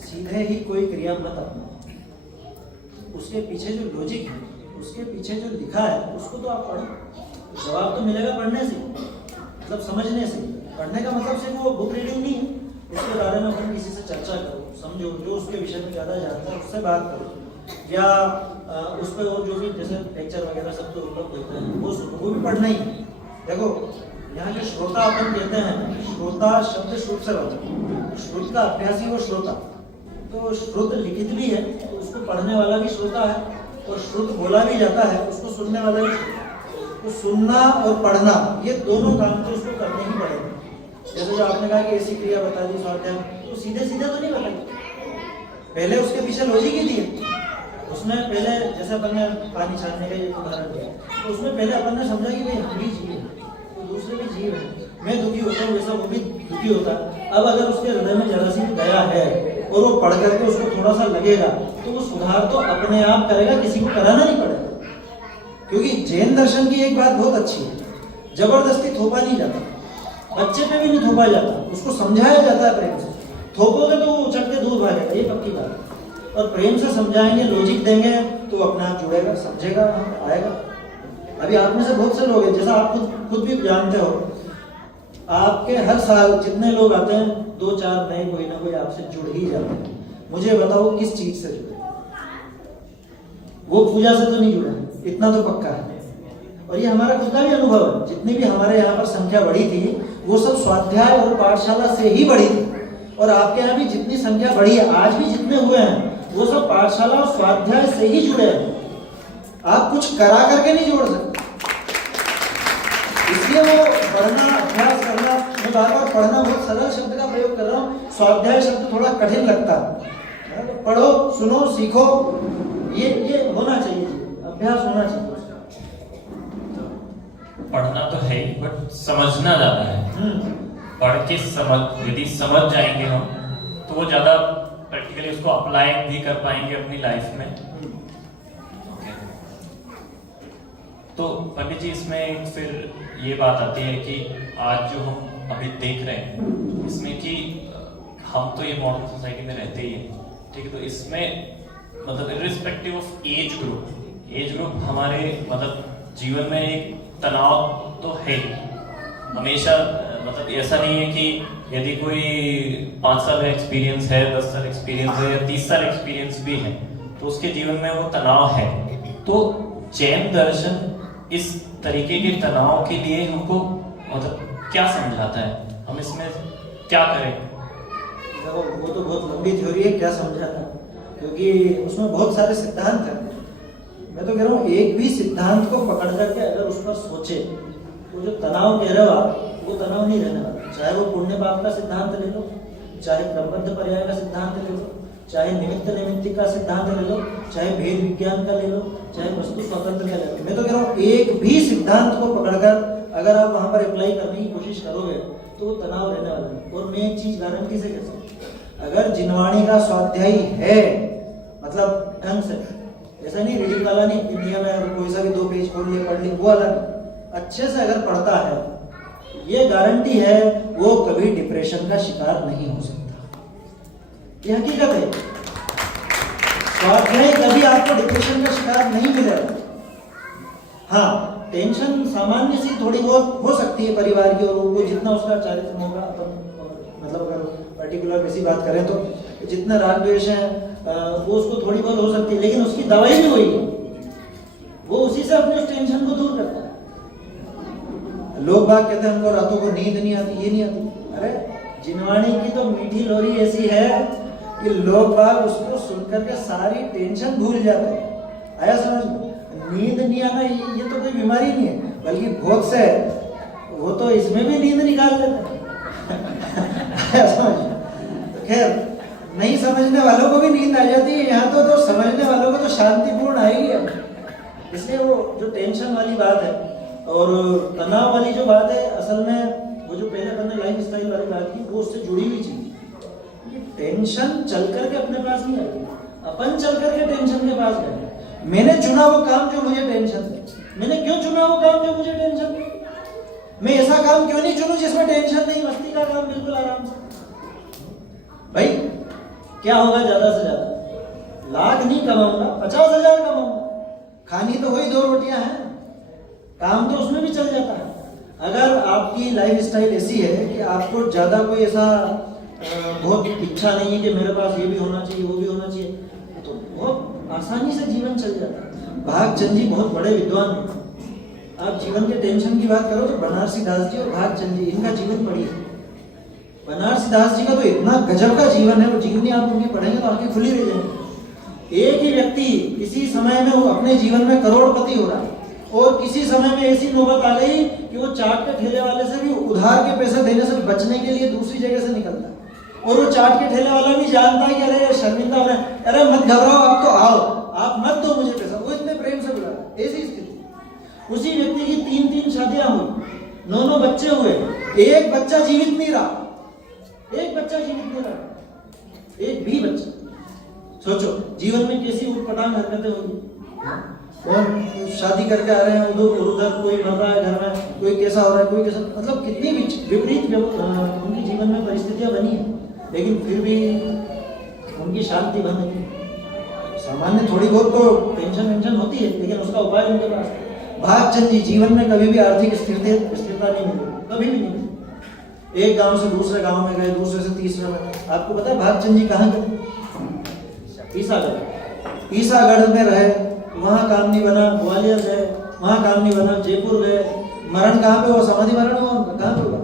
सीधे ही कोई क्रिया मत अपनाओ। उसके पीछे जो लॉजिक है, उसके पीछे जो लिखा है, उसको तो आप पढ़ो। जवाब तो मिलेगा पढ़ने से, मतलब समझने से। पढ़ने का मतलब सिर्फ वो बुक रीडिंग नहीं है, उसके बारे में अपन किसी से चर्चा करो, समझो, जो उसके विषय में ज़्यादा जानता है उससे बात करो, या उस पर और जो भी जैसे लेक्चर वगैरह सब तो उपलब्ध होते हैं वो भी पढ़ना ही है। देखो यहाँ जो श्रोता अपन कहते हैं, श्रोता शब्द श्रुत से बना, श्रुत का अभ्यासी वो श्रोता। तो श्रुत लिखित भी है तो उसको पढ़ने वाला भी श्रोता है, और श्रुत बोला भी जाता है उसको सुनने वाला भी श्रोता। तो सुनना और पढ़ना ये दोनों काम तो उसको करने ही पड़ेंगे। जैसे जो आपने कहा कि ऐसी क्रिया बता दी स्वाध्याय, तो सीधे सीधे तो नहीं बताई, पहले उसके पीछे लॉजिक ही दिए। उसमें पहले जैसे अपन ने पानी छानने का एक उदाहरण दिया, तो उसमें पहले अपन ने समझा कि भाई हम भी जीव हैं, तो दूसरे भी जीव हैं, मैं दुखी होता हूँ वैसा वो भी दुखी होता है। अब अगर उसके हृदय में जरा सी दया है और वो पढ़ करके उसको थोड़ा सा लगेगा, तो वो सुधार तो अपने आप करेगा, किसी को कराना नहीं पड़ेगा। क्योंकि जैन दर्शन की एक बात बहुत अच्छी है, जबरदस्ती थोपा नहीं जाता, बच्चे पे भी नहीं थोपा जाता, उसको समझाया जाता है प्रेम से। थोपोगे तो वो उछट के दूर भागेगा, ये पक्की बात है। और प्रेम से समझाएंगे, लॉजिक देंगे, तो अपने आप जुड़ेगा, समझेगा, आएगा। अभी आप में से बहुत से लोग हैं, जैसा आप खुद भी जानते हो, आपके हर साल जितने लोग आते हैं 2-4 नए कोई ना कोई आपसे जुड़ ही जाते हैं। मुझे बताओ किस चीज से जुड़े? वो पूजा से तो नहीं जुड़े, इतना तो पक्का है। और ये हमारा खुद का भी अनुभव है, जितनी भी हमारे यहाँ पर संख्या बढ़ी थी वो सब स्वाध्याय और पाठशाला से ही बढ़ी थी। और आपके यहाँ भी जितनी संख्या बढ़ी है, आज भी जितने हुए हैं, वो सब पाठशाला और स्वाध्याय से ही जुड़े हैं। आप कुछ करा करके नहीं जोड़ सकते। इसलिए वो पढ़ना, अभ्यास करना, मैं बार बार पढ़ना बहुत सरल शब्द का प्रयोग कर रहा हूँ, स्वाध्याय शब्द थोड़ा कठिन लगता है। तो पढ़ो, सुनो, सीखो, ये होना चाहिए, अभ्यास होना चाहिए। पढ़ना तो है ही, बट समझना ज्यादा है। पढ़ के यदि समझ जाएंगे हम, तो वो ज्यादा प्रैक्टिकली उसको अप्लाई भी कर पाएंगे अपनी लाइफ में। तो पंडित जी, इसमें फिर ये बात आती है कि आज जो हम अभी देख रहे हैं इसमें कि हम तो ये मॉडर्न सोसाइटी में रहते ही हैं, ठीक है, तो इसमें मतलब इर्रिस्पेक्टिव ऑफ एज ग्रुप हमारे मतलब जीवन में एक तनाव तो है हमेशा। मतलब ऐसा नहीं है कि यदि कोई 5 साल का एक्सपीरियंस है, 10 साल एक्सपीरियंस है या 30 साल एक्सपीरियंस भी है, तो उसके जीवन में वो तनाव है। तो जैन दर्शन इस तरीके के तनाव के लिए हमको मतलब क्या समझाता है, हम इसमें क्या करें? देखो, वो तो बहुत लंबी थ्योरी है, क्या समझाता है, क्योंकि उसमें बहुत सारे सिद्धांत हैं। मैं तो कह रहा हूँ एक भी सिद्धांत को पकड़ करके अगर उस पर सोचे, वो जो तनाव कह रहे हो आप, वो तनाव नहीं रहने वाला। चाहे वो पुण्य पाप का सिद्धांत ले लो, चाहे क्रमबद्ध पर्याय का सिद्धांत ले लो, चाहे निमित्त नैमित्तिक का सिद्धांत ले लो, चाहे भेद विज्ञान का ले लो, चाहे वस्तु स्वतंत्र का ले लो। मैं तो कह रहा हूँ एक भी सिद्धांत को पकड़कर अगर आप वहां पर अप्लाई करने की कोशिश करोगे तो वो तनाव रहने वाला है। और मैं एक चीज गारंटी से कह सकता हूँ, अगर जिनवाणी का स्वाध्यायी है, मतलब ढंग से, ऐसा नहीं रीडिंग वाला नहीं, इंडिया में अगर कोई सा भी 2 पेज खोल लिए पढ़ लिए, वो वाला नहीं, अच्छे से अगर पढ़ता है, ये गारंटी है वो कभी डिप्रेशन का शिकार नहीं हो सकता। ये हकीकत है। स्वाध्याय कभी आपको डिप्रेशन का शिकार नहीं मिलेगा। हाँ, टेंशन सामान्य सी थोड़ी बहुत हो सकती है परिवार की, और वो जितना उसका चारित्र होगा, अपन मतलब अगर पर्टिकुलर वैसी बात करें तो जितना राग द्वेष है वो उसको थोड़ी बहुत हो सकती है, लेकिन उसकी दवाई भी वही है, वो उसी से अपने उस टेंशन को दूर करता है। लोग बात कहते हैं हमको रातों को नींद नहीं आती, ये नहीं आती। अरे जिनवाणी की तो मीठी लोरी ऐसी है कि लोग बाग उसको सुनकर के सारी टेंशन भूल जाते हैं। आया समझ? नींद नहीं आना ये तो कोई बीमारी नहीं है, बल्कि बहुत से वो तो इसमें भी नींद निकाल लेते हैं। आया समझ? तो खैर, नहीं समझने वालों को भी नींद आ जाती है, यहाँ तो समझने वालों को तो शांतिपूर्ण आएगी। इसलिए वो जो टेंशन वाली बात है और तनाव वाली जो बात है, असल में वो जो पहले अपन ने लाइफ स्टाइल वाली बात की वो उससे जुड़ी हुई चीज। ये टेंशन चल करके अपने पास नहीं आती, अपन चल करके टेंशन के पास गए। मैंने चुना वो काम जो मुझे टेंशन दे। मैंने क्यों चुना वो काम जो मुझे टेंशन दे? मैं ऐसा काम क्यों नहीं चुनूं जिसमें टेंशन नहीं, मस्ती का काम बिल्कुल आराम से। भाई क्या होगा ज्यादा से ज्यादा? लाख नहीं कमाऊंगा, 50,000 कमाऊंगा, खानी तो वही 2 रोटियां हैं, काम तो उसमें भी चल जाता है। अगर आपकी लाइफ स्टाइल ऐसी है कि आपको ज्यादा कोई ऐसा बहुत इच्छा नहीं है कि मेरे पास ये भी होना चाहिए वो भी होना चाहिए, तो बहुत आसानी से जीवन चल जाता है। भागचंद जी बहुत बड़े विद्वान हैं। आप जीवन के टेंशन की बात करो तो बनारसी दास जी और भागचंद जी, इनका जीवन पढ़िए। बनारसी दास जी का तो इतना गजब का जीवन है, वो जीवनी आप उनकी पढ़ेंगे तो आंखें खुली रह जाएंगी। एक ही व्यक्ति किसी समय में वो अपने जीवन में करोड़पति हो रहा है और किसी समय में ऐसी नौबत आ गई कि वो चाट के ठेले वाले से भी उधार के पैसे देने से बचने के लिए दूसरी जगह से निकलता है। और वो चाट के ठेले वाला भी जानता है कि अरे शर्मिंदा हो रहा है, अरे मत घबराओ, आप तो आओ, आप मत दो मुझे पैसा। वो इतने प्रेम से बुला, ऐसी स्थिति। उसी व्यक्ति की 3-3 शादियां हुई, 9-9 बच्चे हुए, एक बच्चा जीवित नहीं रहा, एक बच्चा जीवित नहीं रहा, एक भी बच्चा। सोचो जीवन में कैसी उटपटांग हरकतें होगी। कौन शादी करके आ रहे हैं, उधर कोई मर रहा है घर में, कोई कैसा हो रहा है, कोई कैसा, मतलब कितनी विपरीत उनकी जीवन में परिस्थितियां बनी है, लेकिन फिर भी उनकी शांति बन गई। सामान्य थोड़ी बहुत तो टेंशन होती है, लेकिन उसका उपाय उनके पास है। भागचंद जी जीवन में कभी भी आर्थिक स्थिरता नहीं मिली, कभी भी नहीं मिली। एक गांव से दूसरे गांव में गए, दूसरे से तीसरे में। आपको पता है भागचंद जी कहाँ गए? ईसागढ़ में रहे, वहां काम नहीं बना। ग्वालियर गए, वहां काम नहीं बना। जयपुर गए, मरण कहाँ पे हुआ? समाधि मरण हुआ उनका, कहाँ पे हुआ?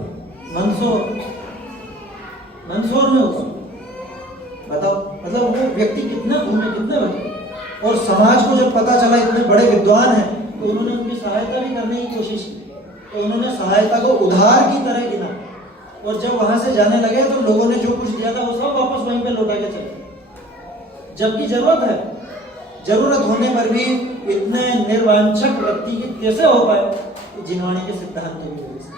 मंदसौर में हुआ। बताओ, मतलब वो व्यक्ति कितना घूमे, कितने बचे। और समाज को जब पता चला इतने बड़े विद्वान हैं, तो उन्होंने उनकी सहायता भी करने की कोशिश की। तो उन्होंने सहायता को उधार की तरह गिना, और जब वहां से जाने लगे तो लोगों ने जो कुछ दिया था वो सब वापस वहीं पे लौटा के चले। जबकि जरूरत है, जरूरत होने पर भी इतने निर्वांछक व्यक्ति की कैसे हो पाए? तो जिनवानी के सिद्धांत की वजह से।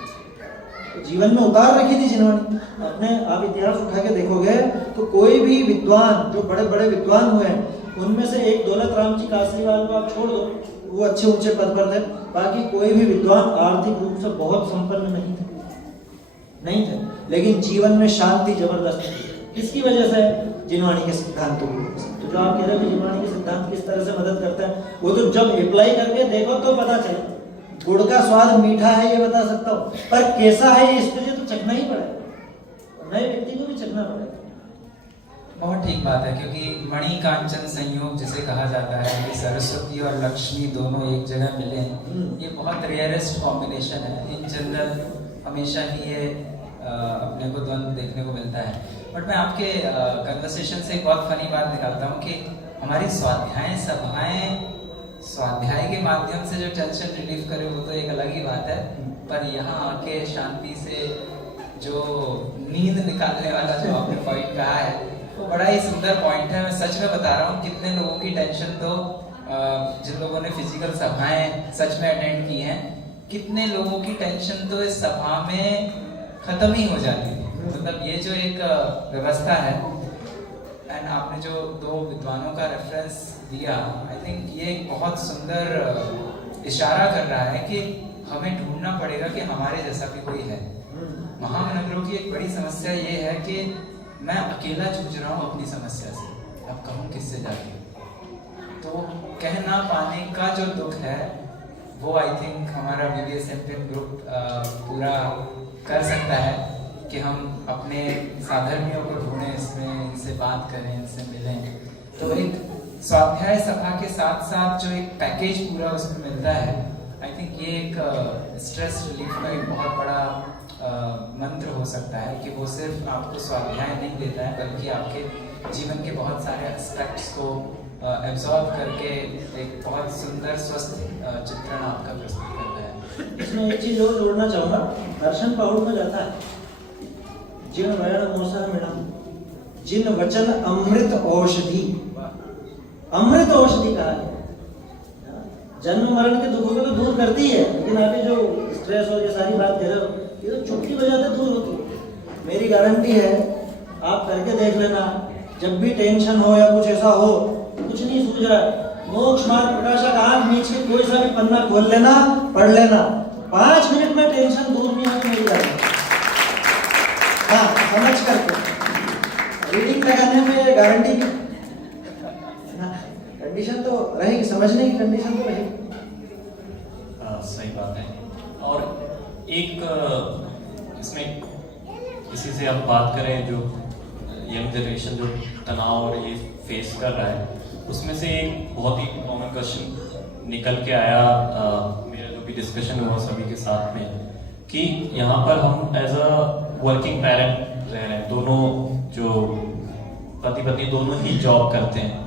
तो जीवन में उतार रखी थी जिनवानी। अपने आप इतिहास उठा के देखोगे तो कोई भी विद्वान, जो बड़े बड़े विद्वान हुए हैं, उनमें से एक दौलत राम जी कासरीवाल को आप छोड़ दो, वो अच्छे ऊंचे पद पर थे, बाकी कोई भी विद्वान आर्थिक रूप से बहुत संपन्न नहीं थे, लेकिन जीवन में शांति जबरदस्त थी। किसकी वजह से? जिनवानी के सिद्धांतों की वजह से। तो जो आप कह रहे हो कि जिनवानी के सिद्धांत किस तरह से मदद करते हैं, वो तो जब अप्लाई करके देखो तो पता चले। गुड़ का स्वाद मीठा है ये बता सकता हूँ, पर कैसा है ये इसके लिए तो चखना ही पड़ेगा, नए व्यक्ति को भी चखना पड़ेगा। बहुत ठीक बात है, क्योंकि मणि कांचन संयोग जिसे कहा जाता है कि सरस्वती और लक्ष्मी दोनों एक जगह मिले, ये बहुत रेयरेस्ट कॉम्बिनेशन है। इन जनरल हमेशा ही ये अपने को द्वंद्व देखने को मिलता है। बट मैं आपके कन्वर्सेशन से एक बहुत फनी बात निकालता हूँ कि हमारी स्वाध्याय सभाएं, स्वाध्याय के माध्यम से जो टेंशन रिलीफ करे वो तो एक अलग ही बात है, पर यहाँ आके शांति से जो नींद निकालने वाला जो आपने पॉइंट कहा है वो बड़ा ही सुंदर पॉइंट है। मैं सच में बता रहा हूँ, कितने लोगों की टेंशन तो जिन लोगों ने फिजिकल सभाएं सच में अटेंड की हैं, कितने लोगों की टेंशन तो इस सभा में खत्म ही हो जाती है। मतलब ये जो एक व्यवस्था है, एंड आपने जो 2 विद्वानों का रेफरेंस दिया, आई थिंक ये एक बहुत सुंदर इशारा कर रहा है कि हमें ढूंढना पड़ेगा कि हमारे जैसा भी कोई है। महामनगरों की एक बड़ी समस्या ये है कि मैं अकेला जूझ रहा हूँ अपनी समस्या से, अब कहूँ किससे जाके? तो कह ना पाने का जो दुख है वो आई थिंक हमारा BBS MPN ग्रुप पूरा कर सकता है कि हम अपने साधर्मियों को ढूंढें, इसमें इनसे बात करें, इनसे मिलें। तो एक स्वाध्याय सभा के साथ साथ जो एक पैकेज पूरा उसमें मिलता है, आई थिंक ये एक स्ट्रेस रिलीफ का एक बहुत बड़ा मंत्र हो सकता है कि वो सिर्फ आपको स्वाध्याय नहीं देता है, बल्कि आपके जीवन के बहुत सारे एस्पेक्ट्स को एब्जॉर्ब करके एक बहुत सुंदर स्वस्थ चित्रण आपका प्रस्तुत करता है। इसमें एक चीज और जोड़ना चाहूंगा, दर्शन पहाड़ में जाता है, जिन वर्ण मोसा मैडम, जिन वचन अमृत औषधि, अमृत औषधि कहा है। जन्म मरण के दुखों को तो दूर करती है, लेकिन आप जो स्ट्रेस और ये सारी बात कह रहे हो, ये तो चुटकी बजाते दूर होती है। मेरी गारंटी है, आप करके देख लेना, जब भी टेंशन हो या कुछ ऐसा हो, कुछ नहीं सूझ रहा है, मोक्ष मार्ग प्रकाशक आंख नीच के कोई सा भी पन्ना खोल लेना, पढ़ लेना, 5 मिनट में टेंशन दूर नहीं होगी मेरी गारंटी। हाँ, समझ करके रीडिंग लगाने में गारंटी भी, कंडीशन तो रहेगी, समझने की कंडीशन तो रहेगी। सही बात है। और एक इसमें किसी से आप बात करें जो यंग जनरेशन जो तनाव और ये फेस कर रहा है, उसमें से एक बहुत ही कॉमन क्वेश्चन निकल के आया मेरा जो भी डिस्कशन हुआ सभी के साथ में, कि यहाँ पर हम एज अ वर्किंग पेरेंट रह रहे हैं, दोनों जो पति पत्नी दोनों ही जॉब करते हैं,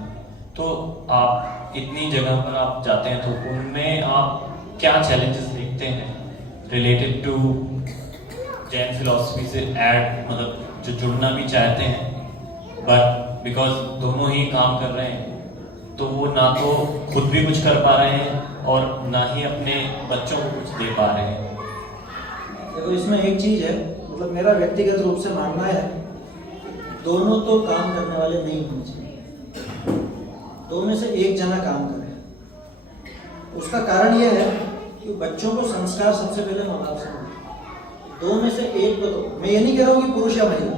तो आप इतनी जगह पर आप जाते हैं तो उनमें आप क्या चैलेंजेस देखते हैं रिलेटेड टू जैन फिलॉसफी से ऐड, मतलब जो जुड़ना भी चाहते हैं बट बिकॉज दोनों ही काम कर रहे हैं तो वो ना तो खुद भी कुछ कर पा रहे हैं और ना ही अपने बच्चों को कुछ दे पा रहे हैं। देखो, इसमें एक चीज है, मतलब मेरा व्यक्तिगत रूप से मानना है, दोनों तो काम करने वाले नहीं होने चाहिए, दो में से एक जना काम करे। उसका कारण यह है कि बच्चों को संस्कार सबसे पहले माँ बाप से मिले। दो में से एक को तो, मैं ये नहीं कह रहा हूँ कि पुरुष या महिला,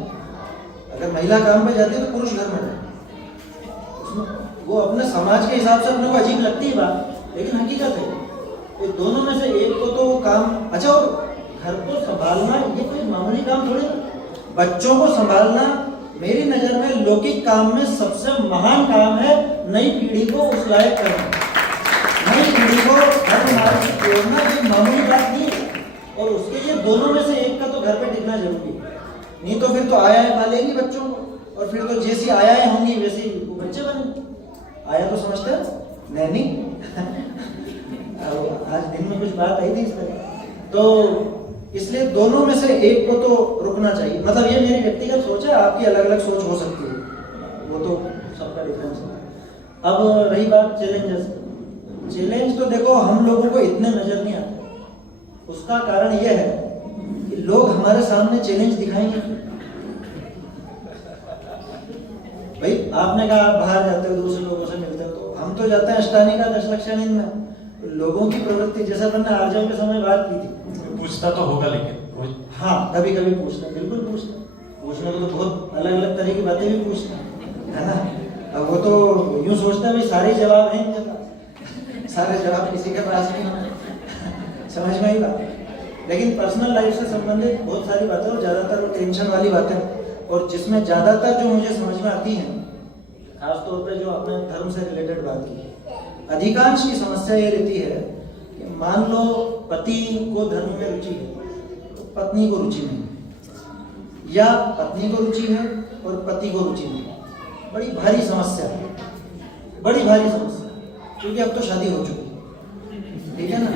अगर महिला काम पे जाती है तो पुरुष घर में रहे, उसमें वो अपने समाज के हिसाब से अपने को अजीब लगती है बात, लेकिन हकीकत है ये दोनों में से एक को तो काम। अच्छा, और घर को संभालना ये कोई मामूली काम थोड़ी ना, बच्चों को संभालना मेरी नजर में लौकिक काम में सबसे महान काम है। नई पीढ़ी को उस लायक करना, नई पीढ़ी को हर मार्ग से जोड़ना, ये मामूली बात नहीं है। और उसके लिए दोनों में से एक का तो घर पे टिकना जरूरी है, नहीं तो फिर तो आया पालेगी बच्चों को, और फिर तो जैसी आया होंगी वैसे वो बच्चे बने। आया तो समझते हैं नैनी आज दिन में कुछ बात आई थी इस तरह, तो इसलिए दोनों में से एक को तो रुकना चाहिए। मतलब ये मेरी व्यक्तिगत सोच है, आपकी अलग अलग सोच हो सकती है, वो तो सबका डिफरेंस है। अब रही बात चैलेंजेस, चैलेंज तो देखो हम लोगों को इतने नजर नहीं आते, उसका कारण यह है कि लोग हमारे सामने चैलेंज दिखाएंगे। भाई आपने कहा आप बाहर जाते हो, दूसरे लोगों से मिलते हो, तो हम तो जाते हैं अष्टानिका दशलक्षण में, लोगों की प्रवृत्ति, जैसा मैंने आर्जव के समय बात की थी, पूछता तो होगा लेकिन हाँ कभी कभी पूछते हैं, बिल्कुल पूछते हैं, पूछने को तो बहुत अलग अलग तरह की बातें भी पूछते हैं, है ना। अब वो तो यूं सोचते हैं भाई सारे जवाब हैं इनके पास, सारे जवाब किसी के पास नहीं होते, समझ में ही बात। लेकिन पर्सनल लाइफ से संबंधित बहुत सारी बातें, और ज़्यादातर वो टेंशन वाली बातें, और जिसमें ज़्यादातर जो मुझे समझ में आती हैं, खासतौर पे जो अपने धर्म से रिलेटेड बात की, अधिकांश की समस्या ये रहती है कि मान लो पति को धर्म में रुचि है तो पत्नी को रुचि नहीं, या पत्नी को रुचि है और पति को रुचि नहीं। बड़ी भारी समस्या है, बड़ी भारी समस्या, क्योंकि अब तो शादी हो चुकी है, ठीक है ना।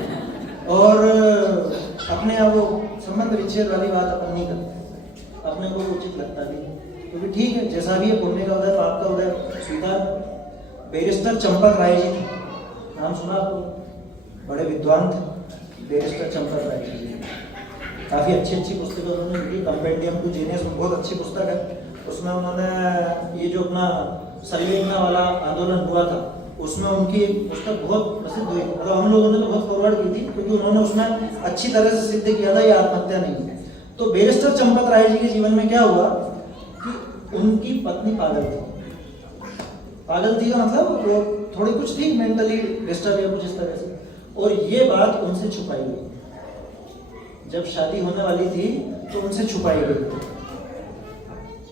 और अपने आप वो संबंध विच्छेद वाली बात अपन नहीं करते, अपने को उचित लगता भी, क्योंकि ठीक है जैसा भी है, पुण्य का उदय पाप का उदय स्वीकार। बैरिस्टर चंपक राय जी, नाम सुना आपको, बड़े विद्वान थे बैरिस्टर चंपक राय जी, काफ़ी अच्छी अच्छी पुस्तकें उन्होंने लिखी। कंपेंडियम टू जीनियस बहुत अच्छी पुस्तक है, उसमें उन्होंने ये जो अपना संवेदना वाला आंदोलन हुआ था, उसमें उनकी एक पुस्तक बहुत प्रसिद्ध हुई, मतलब हम लोगों ने तो बहुत फॉरवर्ड की थी, क्योंकि उन्होंने उसमें अच्छी तरह से सिद्ध किया था ये आत्महत्या नहीं है। तो बैरिस्टर चंपक राय जी के जीवन में क्या हुआ कि उनकी पत्नी पागल थी, पागल थी का मतलब वो थोड़ी कुछ थी मेंटली डिस्टर्ब या कुछ इस तरह से, और ये बात उनसे छुपाई गई। जब शादी होने वाली थी तो उनसे छुपाई गई,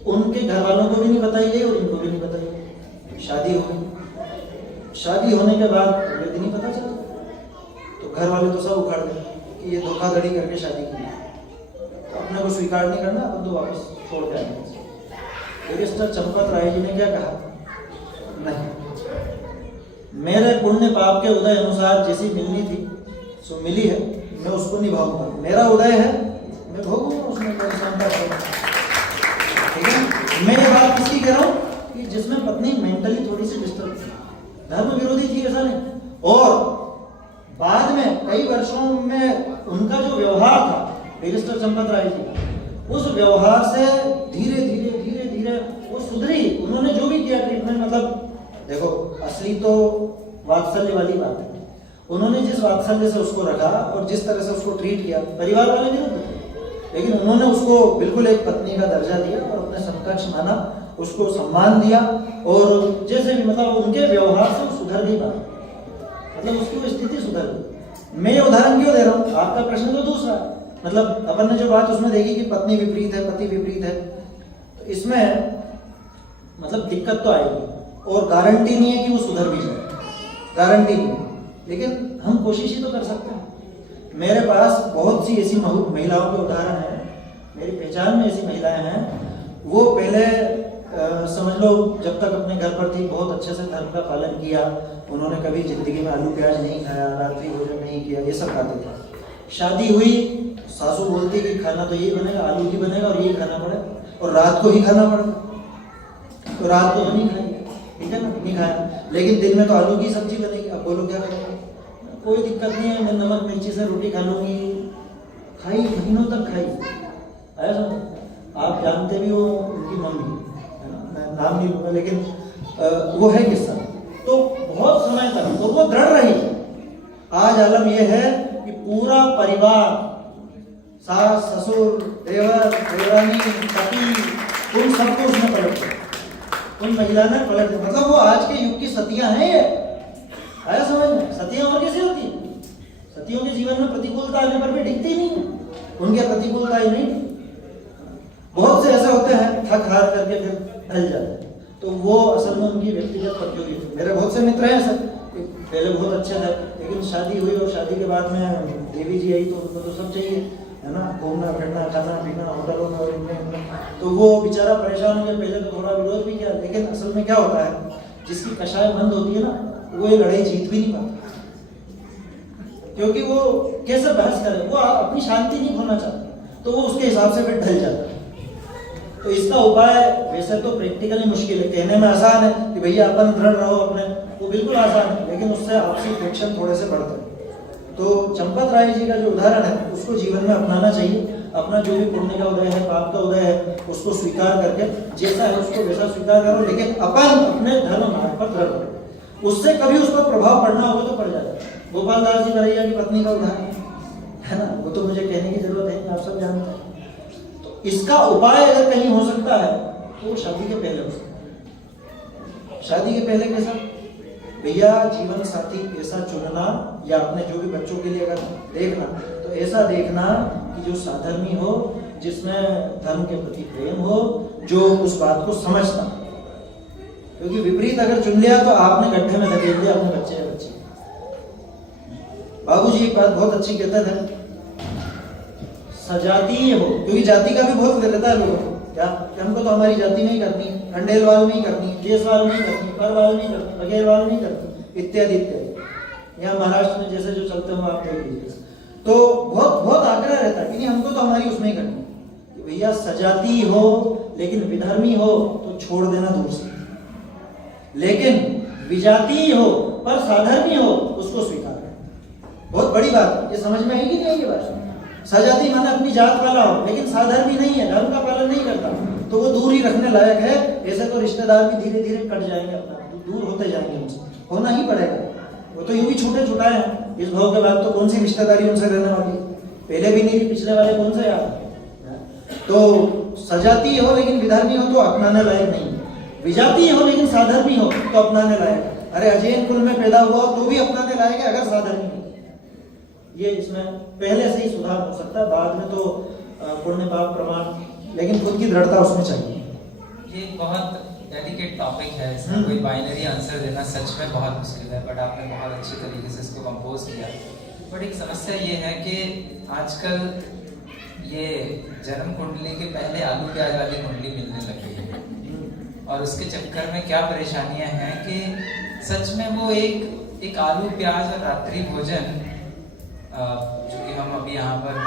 उनके घर वालों को भी नहीं बताई गई और इनको भी नहीं बताई गई। शादी हो गई, शादी होने के बाद अगले दिन ही पता चला, तो घर वाले तो सब उखाड़ गए कि ये धोखाधड़ी करके शादी की, तो अपने को स्वीकार नहीं करना, अपन तो वापस छोड़ के आएंगे। बैरिस्टर चंपक राय जी ने क्या कहा, नहीं, मेरे पुण्य पाप के उदय अनुसार जैसी मिलनी थी सो मिली है, मैं उसको निभाऊंगा। मेरा उदय है, मैं भोगूंगा उसमें, मेरी क्षमता है, ठीक है। मैं ये बात किसकी कह रहा हूँ कि जिसमें पत्नी मेंटली थोड़ी सी डिस्टर्ब थी, धर्म विरोधी थी ऐसा नहीं, और बाद में कई वर्षों में उनका जो व्यवहार था बैरिस्टर चंपत राय जी, उस व्यवहार से धीरे धीरे धीरे धीरे वो सुधरी। उन्होंने जो भी किया ट्रीटमेंट, मतलब देखो असली तो वात्सल्य वाली बात है। उन्होंने जिस वात्सल्य से उसको रखा और जिस तरह से उसको ट्रीट किया, परिवार वाले विरोध थे, लेकिन उन्होंने उसको बिल्कुल एक पत्नी का दर्जा दिया और अपने समकक्ष माना, उसको सम्मान दिया और जैसे भी मतलब उनके व्यवहार से वो सुधर गई बात, मतलब उसकी वो स्थिति सुधर गई। मैं ये उदाहरण क्यों दे रहा हूँ, आपका प्रश्न तो दूसरा, मतलब अपन ने जो बात उसमें देखी कि पत्नी विपरीत है, पति विपरीत है, तो इसमें मतलब दिक्कत तो आएगी और गारंटी नहीं है कि वो सुधर भी जाए, गारंटी नहीं, लेकिन हम कोशिश ही तो कर सकते हैं। मेरे पास बहुत सी ऐसी महिलाओं के उदाहरण हैं, मेरी पहचान में ऐसी महिलाएं हैं, वो पहले समझ लो जब तक अपने घर पर थी बहुत अच्छे से धर्म का पालन किया, उन्होंने कभी जिंदगी में आलू प्याज नहीं खाया, रात्रि भोजन नहीं किया, ये सब खाते थे। शादी हुई, सासू बोलती कि खाना तो यही बनेगा, आलू ही बनेगा और यही खाना पड़ेगा और रात को ही खाना पड़ेगा, तो रात को तो नहीं खाई, ठीक है ना, नहीं खाया, लेकिन दिन में तो आलू की सब्जी बनेगी। अब बोलो क्या करेंगे, कोई दिक्कत नहीं है, मैं नमक मिर्ची से रोटी खा लूंगी, खाई, महीनों तक खाई। आया समझ, आप जानते भी हो उनकी मम्मी, है ना, मैं नाम नहीं लूंगा, लेकिन वो है किस्सा। तो बहुत समय तक तो वो दृढ़ रही। आज आलम यह है कि पूरा परिवार, सास ससुर देवर देवरानी पति, उन सबको उसने पलट दिया, उन महिला ने पलट दिया। मतलब वो आज के युग की सतियां हैं ये, आया समझ में। सतियां और कैसे होती है, सतियों के जीवन में प्रतिकूलता आने पर भी दिखती नहीं है, उनके प्रतिकूलता ही नहीं। बहुत से ऐसे होते हैं थक हार करके फिर ढल जाते हैं, तो वो असल में उनकी व्यक्तिगत प्रतियोगी थी। मेरे बहुत से मित्र हैं सर, पहले बहुत अच्छे थे, लेकिन शादी हुई और शादी के बाद में देवी जी आई तो उनको तो सब चाहिए, है ना, घूमना फिरना खाना पीना होटलों में और इनमें, तो वो बेचारा परेशान हो गया। पहले तो थोड़ा विरोध भी किया, लेकिन असल में क्या होता है, जिसकी कषाय बंद होती है ना, वो ये लड़ाई जीत भी नहीं पाता, क्योंकि वो कैसे बहस करे, वो अपनी शांति नहीं खोना चाहता, तो वो उसके हिसाब से फिर ढल जाता है। तो इसका उपाय वैसे तो प्रैक्टिकली मुश्किल है, कहने में आसान है कि भैया अपन दृढ़ रहो अपने, वो बिल्कुल आसान है, लेकिन उससे आपसी फ्रिक्शन थोड़े से बढ़ते हैं। तो चंपत राय जी का जो उदाहरण है उसको जीवन में अपनाना चाहिए। अपना जो भी पुण्य का उदय है, पाप का उदय है, उसको स्वीकार करके जैसा है उसको वैसा स्वीकार करो, लेकिन अपन अपने धर्म मार्ग पर दृढ़ रहो। उससे कभी उस पर प्रभाव पड़ना होगा तो पड़ जाएगा। गोपाल दास जी भरैया की पत्नी का उदाहरण है ना, वो तो मुझे कहने की जरूरत है, आप सब जानते हैं। तो इसका उपाय अगर कहीं हो सकता है तो शादी के पहले हो सकता है। शादी के पहले कैसा, भैया जीवन साथी ऐसा चुनना, या अपने जो भी बच्चों के लिए अगर देखना तो ऐसा देखना कि जो साधर्मी हो, जिसमें धर्म के प्रति प्रेम हो, जो उस बात को समझता। क्योंकि विपरीत अगर चुन लिया तो आपने गड्ढे में धकेल दिया अपने बच्चे या बच्ची। बाबूजी एक बात बहुत अच्छी कहते थे, सजातीय हो, क्योंकि जाति का भी बहुत ले लेता है लोगों को, क्या कि हमको तो हमारी जाति में ही करनी है, खंडेलवाल में ही करनी है, देशवाल में ही करनी है, परवाल में ही करनी है, बघेलवाल में ही करनी, इत्यादि इत्यादि। यहाँ महाराष्ट्र में जैसे जो चलते हो आप देख लीजिए, तो बहुत बहुत आग्रह रहता है कि नहीं हमको तो हमारी उसमें ही करनी है। भैया सजाती हो लेकिन विधर्मी हो तो छोड़ देना दूर से, लेकिन विजातीय हो पर साधर्मी हो उसको स्वीकार करें। बहुत बड़ी बात है, ये समझ में आएगी नहीं ये बात। सजाती माने अपनी जात वाला हो, लेकिन साधर्मी नहीं है, धर्म का पालन नहीं करता, तो वो दूर ही रखने लायक है। ऐसे तो रिश्तेदार भी धीरे धीरे कट जाएंगे, अपना दूर होते जाएंगे, उनसे होना ही पड़ेगा। वो तो यूं ही छूटे छुटाए हैं, इस भाव के बाद तो कौन सी रिश्तेदारी उनसे रहने वाली, पहले भी नहीं थी, पिछले वाले कौन से यार। तो सजाती हो लेकिन विधर्मी हो तो अपनाने लायक नहीं, विजाती हो लेकिन साधर्मी हो तो अपनाने लायक। अरे अजैन कुल में पैदा हुआ तो भी अपनाने लायक है अगर साधर्मी हो। ये इसमें पहले से ही सुधार हो सकता है, बाद में तो पुण्य पाप प्रमाण, लेकिन खुद की दृढ़ता उसमें चाहिए। ये बहुत डेलिकेट टॉपिक है, इसमें कोई बाइनरी आंसर देना सच में बहुत मुश्किल है, बट आपने बहुत अच्छी तरीके से इसको कंपोज किया। बट एक समस्या ये है कि आजकल ये जन्म कुंडली के पहले आलू प्याज वाली कुंडली मिलने लग गई है, और उसके चक्कर में क्या परेशानियां हैं कि सच में वो एक आलू प्याज और रात्रि भोजन, जो कि हम अभी यहाँ पर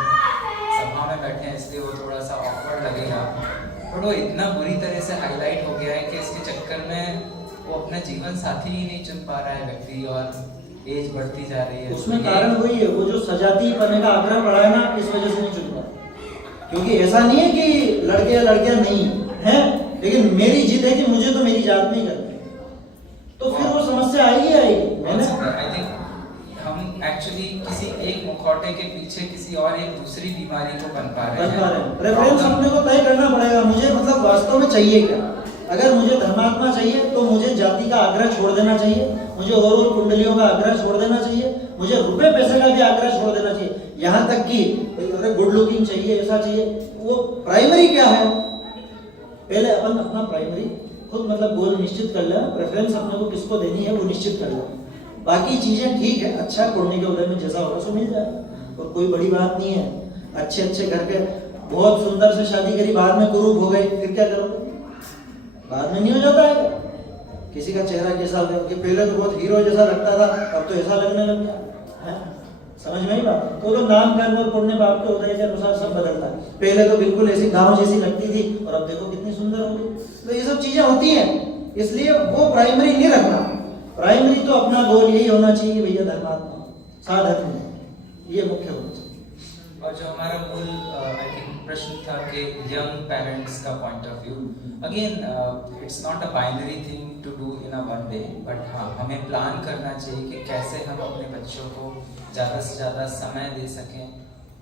सभा में बैठे हैं इसलिए वो थोड़ा सा ऑकवर्ड लगेगा, बट वो इतना बुरी तरह से हाईलाइट हो गया है कि इसके चक्कर में वो अपना जीवन साथी ही नहीं चुन पा रहा है व्यक्ति, और एज बढ़ती जा रही है। उसमें कारण वही है, वो जो सजाती पने का आग्रह बढ़ा है ना, इस वजह से नहीं चुन पा। क्योंकि ऐसा नहीं है कि लड़के या लड़कियां नहीं हैं, लेकिन मेरी जिद है कि मुझे तो मेरी जात में ही करना है, तो फिर वो समस्या आएगी आएगी। मैंने आई थिंक हम एक्चुअली किसी एक मुखौटे के पीछे किसी और एक दूसरी बीमारी को बन पा रहे हैं। प्रेफरेंस अपने को तय करना पड़ेगा, मुझे मतलब वास्तव में चाहिए क्या। अगर मुझे धर्मात्मा चाहिए तो मुझे जाति का आग्रह छोड़ देना चाहिए, मुझे और कुंडलियों का आग्रह छोड़ देना चाहिए, मुझे रुपए पैसे का भी आग्रह छोड़ देना चाहिए। यहाँ तक कि अरे गुड लुकिंग चाहिए, ऐसा चाहिए, वो प्राइमरी क्या है, पहले अपन अपना प्राइमरी खुद मतलब गोल निश्चित कर लें, प्रेफरेंस अपने को किसको देनी है वो निश्चित कर लें। बाकी चीजें ठीक है, अच्छा कुंडली के उदय में जैसा होगा सो मिल जाएगा, और कोई बड़ी बात नहीं है। अच्छे अच्छे घर के बहुत सुंदर से शादी करी, बाद में कुरूप हो गई, फिर क्या करोगे? बाद में नहीं हो जाता है। किसी का चेहरा कैसा हो गया कि पहले तो बहुत हीरो जैसा लगता था, अब तो ऐसा लगने लग गया है। समझ में ही बात। तो नाम कर्म और पुण्य पाप के उदय के अनुसार सब बदलता है। पहले तो बिल्कुल ऐसी गांव जैसी लगती थी और अब देखो कितनी सुंदर हो गई। तो ये सब चीजें होती हैं, इसलिए वो प्राइमरी नहीं रखना। प्राइमरी तो अपना गोल यही होना चाहिए कि भैया धर्मात्मा साधर्म, ये मुख्य होना चाहिए। और जो हमारा मूल आई थिंक प्रश्न था कि यंग पेरेंट्स का point of view, again it's not a binary thing to do in a one day, but हाँ हमें प्लान करना चाहिए कि कैसे हम अपने बच्चों को ज़्यादा से ज़्यादा समय दे सकें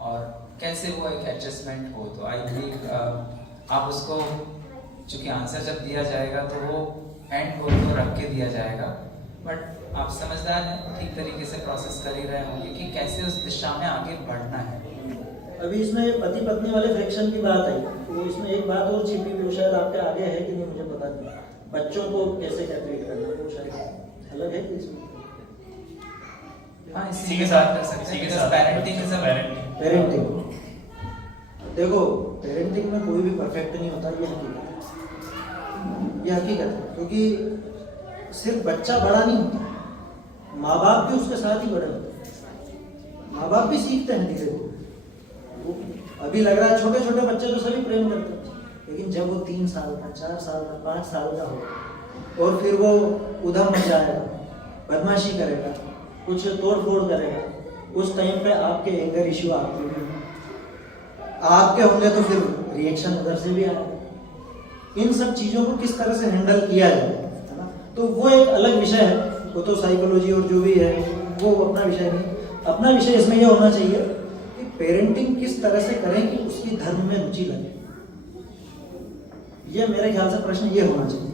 और कैसे वो एक एडजस्टमेंट हो। तो आई थिंक आप उसको, चूँकि आंसर जब दिया जाएगा तो वो एंड गोल को रख के दिया जाएगा, बट आप समझदार हैं, ठीक तरीके से प्रोसेस कर ही रहे होंगे कि कैसे उस दिशा में आगे बढ़ना है। अभी इसमें पति पत्नी वाले फ्रिक्शन की बात आई, तो इसमें एक बात और छिपी हुई, वो शायद आपके आगे है कि नहीं मुझे पता नहीं। बच्चों को कैसे क्या ट्रीट करना, वो शायद अलग है कि इसमें। हाँ, इसी के साथ कर सकते हैं। पेरेंटिंग इज अ पेरेंटिंग, देखो पेरेंटिंग में कोई भी परफेक्ट नहीं होता, ये हकीकत है, ये हकीकत है। क्योंकि सिर्फ बच्चा बड़ा नहीं होता, माँ बाप भी उसके साथ ही बड़े होते हैं। माँ बाप भी सीखते हैं धीरे धीरे। अभी लग रहा है छोटे छोटे बच्चे तो सभी प्रेम करते हैं, लेकिन जब वो 3 साल का, 4 साल का, 5 साल का हो और फिर वो उधम मचाएगा, बदमाशी करेगा, कुछ तोड़ फोड़ करेगा, उस टाइम पे आपके एंगर इश्यू आपके होंगे, तो फिर रिएक्शन उधर से भी आएगा। इन सब चीज़ों को किस तरह से हैंडल किया जाए, है ना, तो वो एक अलग विषय है। वो तो साइकोलॉजी और जो भी है वो अपना विषय नहीं। अपना विषय इसमें यह होना चाहिए कि पेरेंटिंग किस तरह से करें कि उसकी धर्म में रुचि लगे। ये मेरे ख्याल से प्रश्न ये होना चाहिए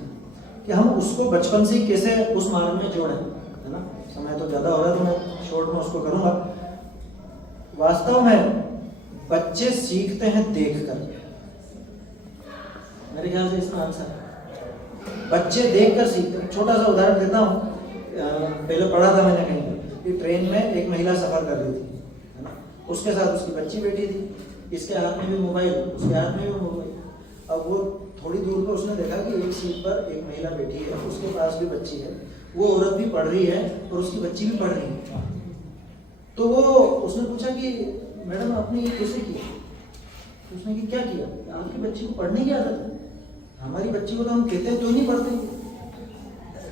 कि हम उसको बचपन से कैसे उस मार्ग में जोड़ें, है ना। समय तो ज़्यादा हो रहा है तो मैं शॉर्ट में उसको करूँगा। वास्तव में बच्चे सीखते हैं देखकर, मेरे ख्याल से इसका आंसर है। बच्चे देखकर सीखते हैं। छोटा सा उदाहरण देता हूँ, पहले पढ़ा था मैंने कहीं कि ट्रेन में एक महिला सफर कर रही थी, है ना, उसके साथ उसकी बच्ची बैठी थी, इसके हाथ में भी मोबाइल, उसके हाथ में भी मोबाइल। अब वो थोड़ी दूर पर उसने देखा कि एक सीट पर एक महिला बैठी है, उसके पास भी बच्ची है, वो औरत भी पढ़ रही है और उसकी बच्ची भी पढ़ रही है। तो वो उसने पूछा कि मैडम आपने ये कैसे किया? तो उसने कि क्या किया? आपकी बच्ची को पढ़ने की आदत है, हमारी बच्ची को तो हम कहते हैं तो नहीं पढ़ते।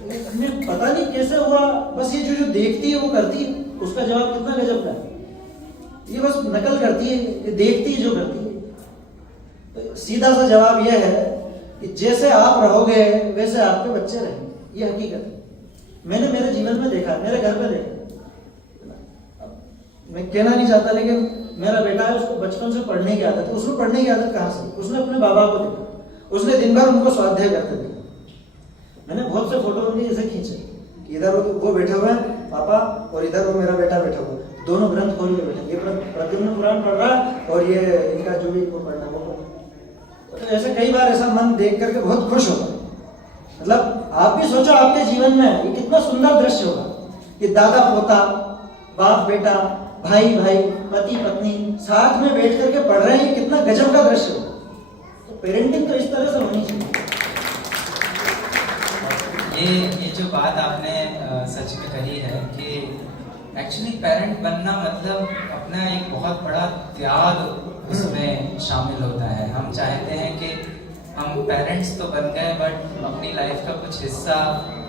हमें पता नहीं कैसे हुआ, बस ये जो देखती है वो करती है। उसका जवाब कितना गजब का है, ये बस नकल करती है, ये देखती है जो करती है। तो सीधा सा जवाब यह है कि जैसे आप रहोगे वैसे आपके बच्चे रहेंगे, ये हकीकत है। मैंने मेरे जीवन में देखा, मेरे घर में देखा। मैं कहना नहीं चाहता, लेकिन मेरा बेटा है, उसको बचपन से पढ़ने की आदत है। उसको पढ़ने की आदत कहाँ से? उसने अपने बाबा को देखा, उसने दिन भर उनको स्वाध्याय करते देखा। मैंने बहुत से फोटो उनके जैसे खींचे, इधर वो बैठे हुए हैं पापा और इधर वो मेरा बेटा बैठा हुआ, दोनों ग्रंथ खोल के बैठे, ये प्रद्युम्न पुराण पढ़ रहा है और ये इनका जो भी इनको पढ़ना वो पढ़। तो ऐसे कई बार ऐसा मन देख करके बहुत खुश होगा। मतलब आप भी सोचो आपके जीवन में ये कितना सुंदर दृश्य होगा कि दादा पोता, बाप बेटा, भाई भाई, पति पत्नी साथ में बैठ करके पढ़ रहे हैं, ये कितना गजब का दृश्य होगा। तो पेरेंटिंग तो इस तरह से होनी चाहिए। ये जो बात आपने सच में कही है कि एक्चुअली पेरेंट बनना मतलब अपना एक बहुत बड़ा त्याग उसमें शामिल होता है। हम चाहते हैं कि हम पेरेंट्स तो बन गए बट अपनी लाइफ का कुछ हिस्सा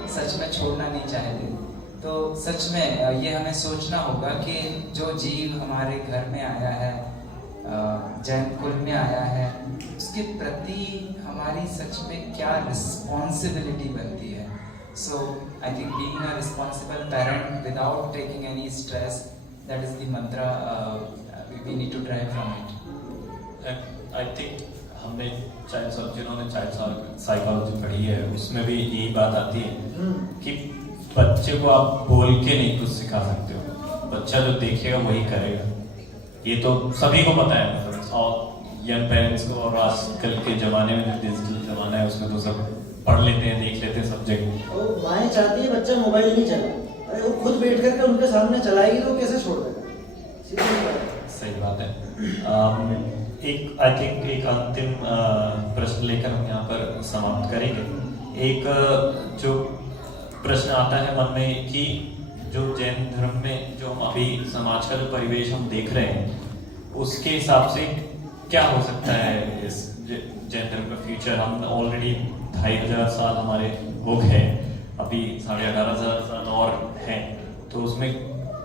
सच में छोड़ना नहीं चाहते। तो सच में ये हमें सोचना होगा कि जो जीव हमारे घर में आया है जैन कुल में आया है, उसके प्रति हमारी सच में क्या रिस्पॉन्सिबिलिटी बनती है. So I think being a responsible parent without taking any stress, that is the mantra we need to drive from it. I think हमने जिन्होंने चाइल्ड साइकोलॉजी पढ़ी है उसमें भी यही बात आती है कि बच्चे को आप बोल के नहीं कुछ सिखा सकते हो, बच्चा जो देखेगा वही करेगा. ये तो सभी को पता है, मतलब और यंग पेरेंट्स को, और आजकल के जमाने में जो डिजिटल जमाना है उसमें तो सब पढ़ लेते हैं, देख लेते हैं सब्जेक्ट. वो माएँ चाहती है बच्चा मोबाइल नहीं चलाए, अरे वो खुद बैठ करके उनके सामने चलाएगी तो कैसे छोड़ देगा. सीधी बात है. सही बात है. एक आई थिंक एक अंतिम प्रश्न लेकर हम यहाँ पर समाप्त करेंगे. एक जो प्रश्न आता है मन में कि जो जैन धर्म में जो हम अभी समाज का जो परिवेश हम देख रहे हैं उसके हिसाब से क्या हो सकता है इस जैन धर्म का फ्यूचर. हम ऑलरेडी 2500 साल हमारे हो गए, अभी 18,500 साल और हैं, तो उसमें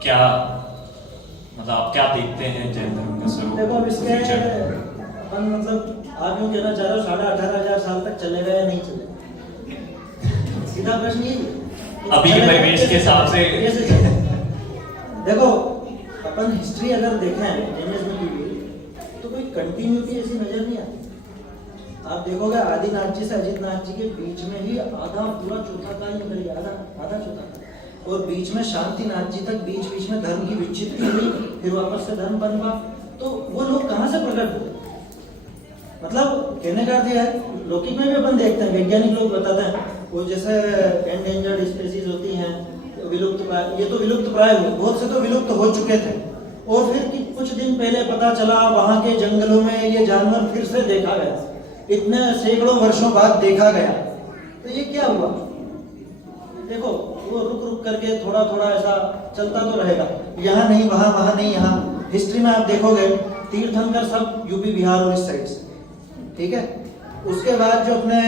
क्या मतलब आप क्या देखते हैं जैन धर्म का स्वरूप? देखो अब इसके अपन मतलब आप यूँ कहना चाह रहे हो 18,500 साल तक चलेगा या नहीं चलेगा, सीधा प्रश्न यही है. अभी के परिवेश के हिसाब से देखो अपन हिस्ट्री अगर देखें जैनिज्म की भी तो कोई कंटिन्यूटी ऐसी नजर नहीं आती. आप देखोगे आदिनाथ जी से अजितनाथ जी के बीच में ही आधा पूरा चौथा काल निकल गया, आधा चौथा काल, और बीच में शांतिनाथ जी तक बीच बीच में धर्म की विच्छित्ति हुई, फिर वापस से धर्म बनवा. तो वो लोग कहाँ से प्रकट हुए? मतलब कहने का अर्थ यह है, लौकिक में भी अपन देखते हैं, वैज्ञानिक लोग बताते हैं वो जैसे एंडेंजर्ड स्पीसीज होती हैं, विलुप्त प्राय, ये तो विलुप्त प्राय हुए, बहुत से तो विलुप्त हो चुके थे, और फिर कुछ दिन पहले पता चला वहां के जंगलों में ये जानवर फिर से देखा गया, इतने सैकड़ों वर्षों बाद देखा गया. तो ये क्या हुआ? देखो वो रुक रुक करके थोड़ा थोड़ा ऐसा चलता तो रहेगा, यहाँ नहीं वहाँ, वहाँ नहीं यहाँ. हिस्ट्री में आप देखोगे तीर्थंकर सब यूपी बिहार और इस साइड से, ठीक है. उसके बाद जो अपने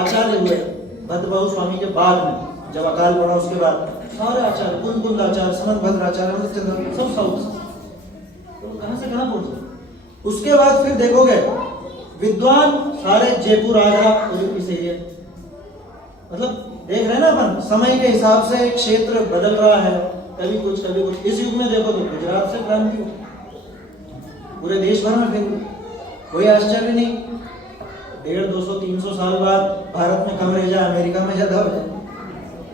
आचार्य हुए भद्रबाहु स्वामी के बाद में, जब अकाल पड़ा उसके बाद सारे आचार्य, कुंद आचार्य, समंत भद्र आचार्य, सब साउथ से, तो कहाँ से कहाँ पहुंचे. उसके बाद फिर देखोगे विद्वान सारे जयपुर, आगरा और इस एरिया, मतलब देख रहे हैं ना अपन समय के हिसाब से क्षेत्र बदल रहा है, कभी कुछ कभी कुछ. इस युग में देखो तो गुजरात से क्रांति हो, पूरे देश भर में फिर कोई आश्चर्य नहीं. 150-200-300 साल बाद भारत में कम रह जाए, अमेरिका में ज्यादा हो जाए,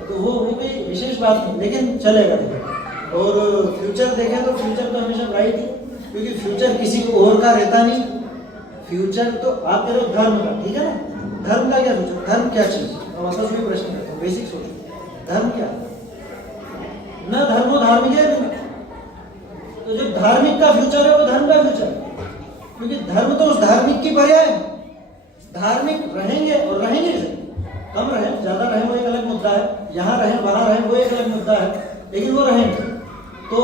तो वो कोई विशेष बात नहीं, लेकिन चलेगा. देखो और फ्यूचर देखें तो फ्यूचर तो हमेशा ब्राइट ही, क्योंकि फ्यूचर किसी और का रहता नहीं. फ्यूचर तो आप कह रहे हो धर्म का, ठीक है ना. धर्म का क्या फ्यूचर? धर्म क्या चीज? वापस भी प्रश्न करता हूँ, बेसिक सोचो, धर्म क्या? न धर्मो धार्मिक है, तो जो धार्मिक का फ्यूचर है वो धर्म का फ्यूचर है, क्योंकि धर्म तो उस धार्मिक की पर्याय है. धार्मिक रहेंगे और रहेंगे, कम रहे ज्यादा रहे वो एक अलग मुद्दा है, यहाँ रहे वहां रहे वो एक अलग मुद्दा है, लेकिन वो रहेंगे तो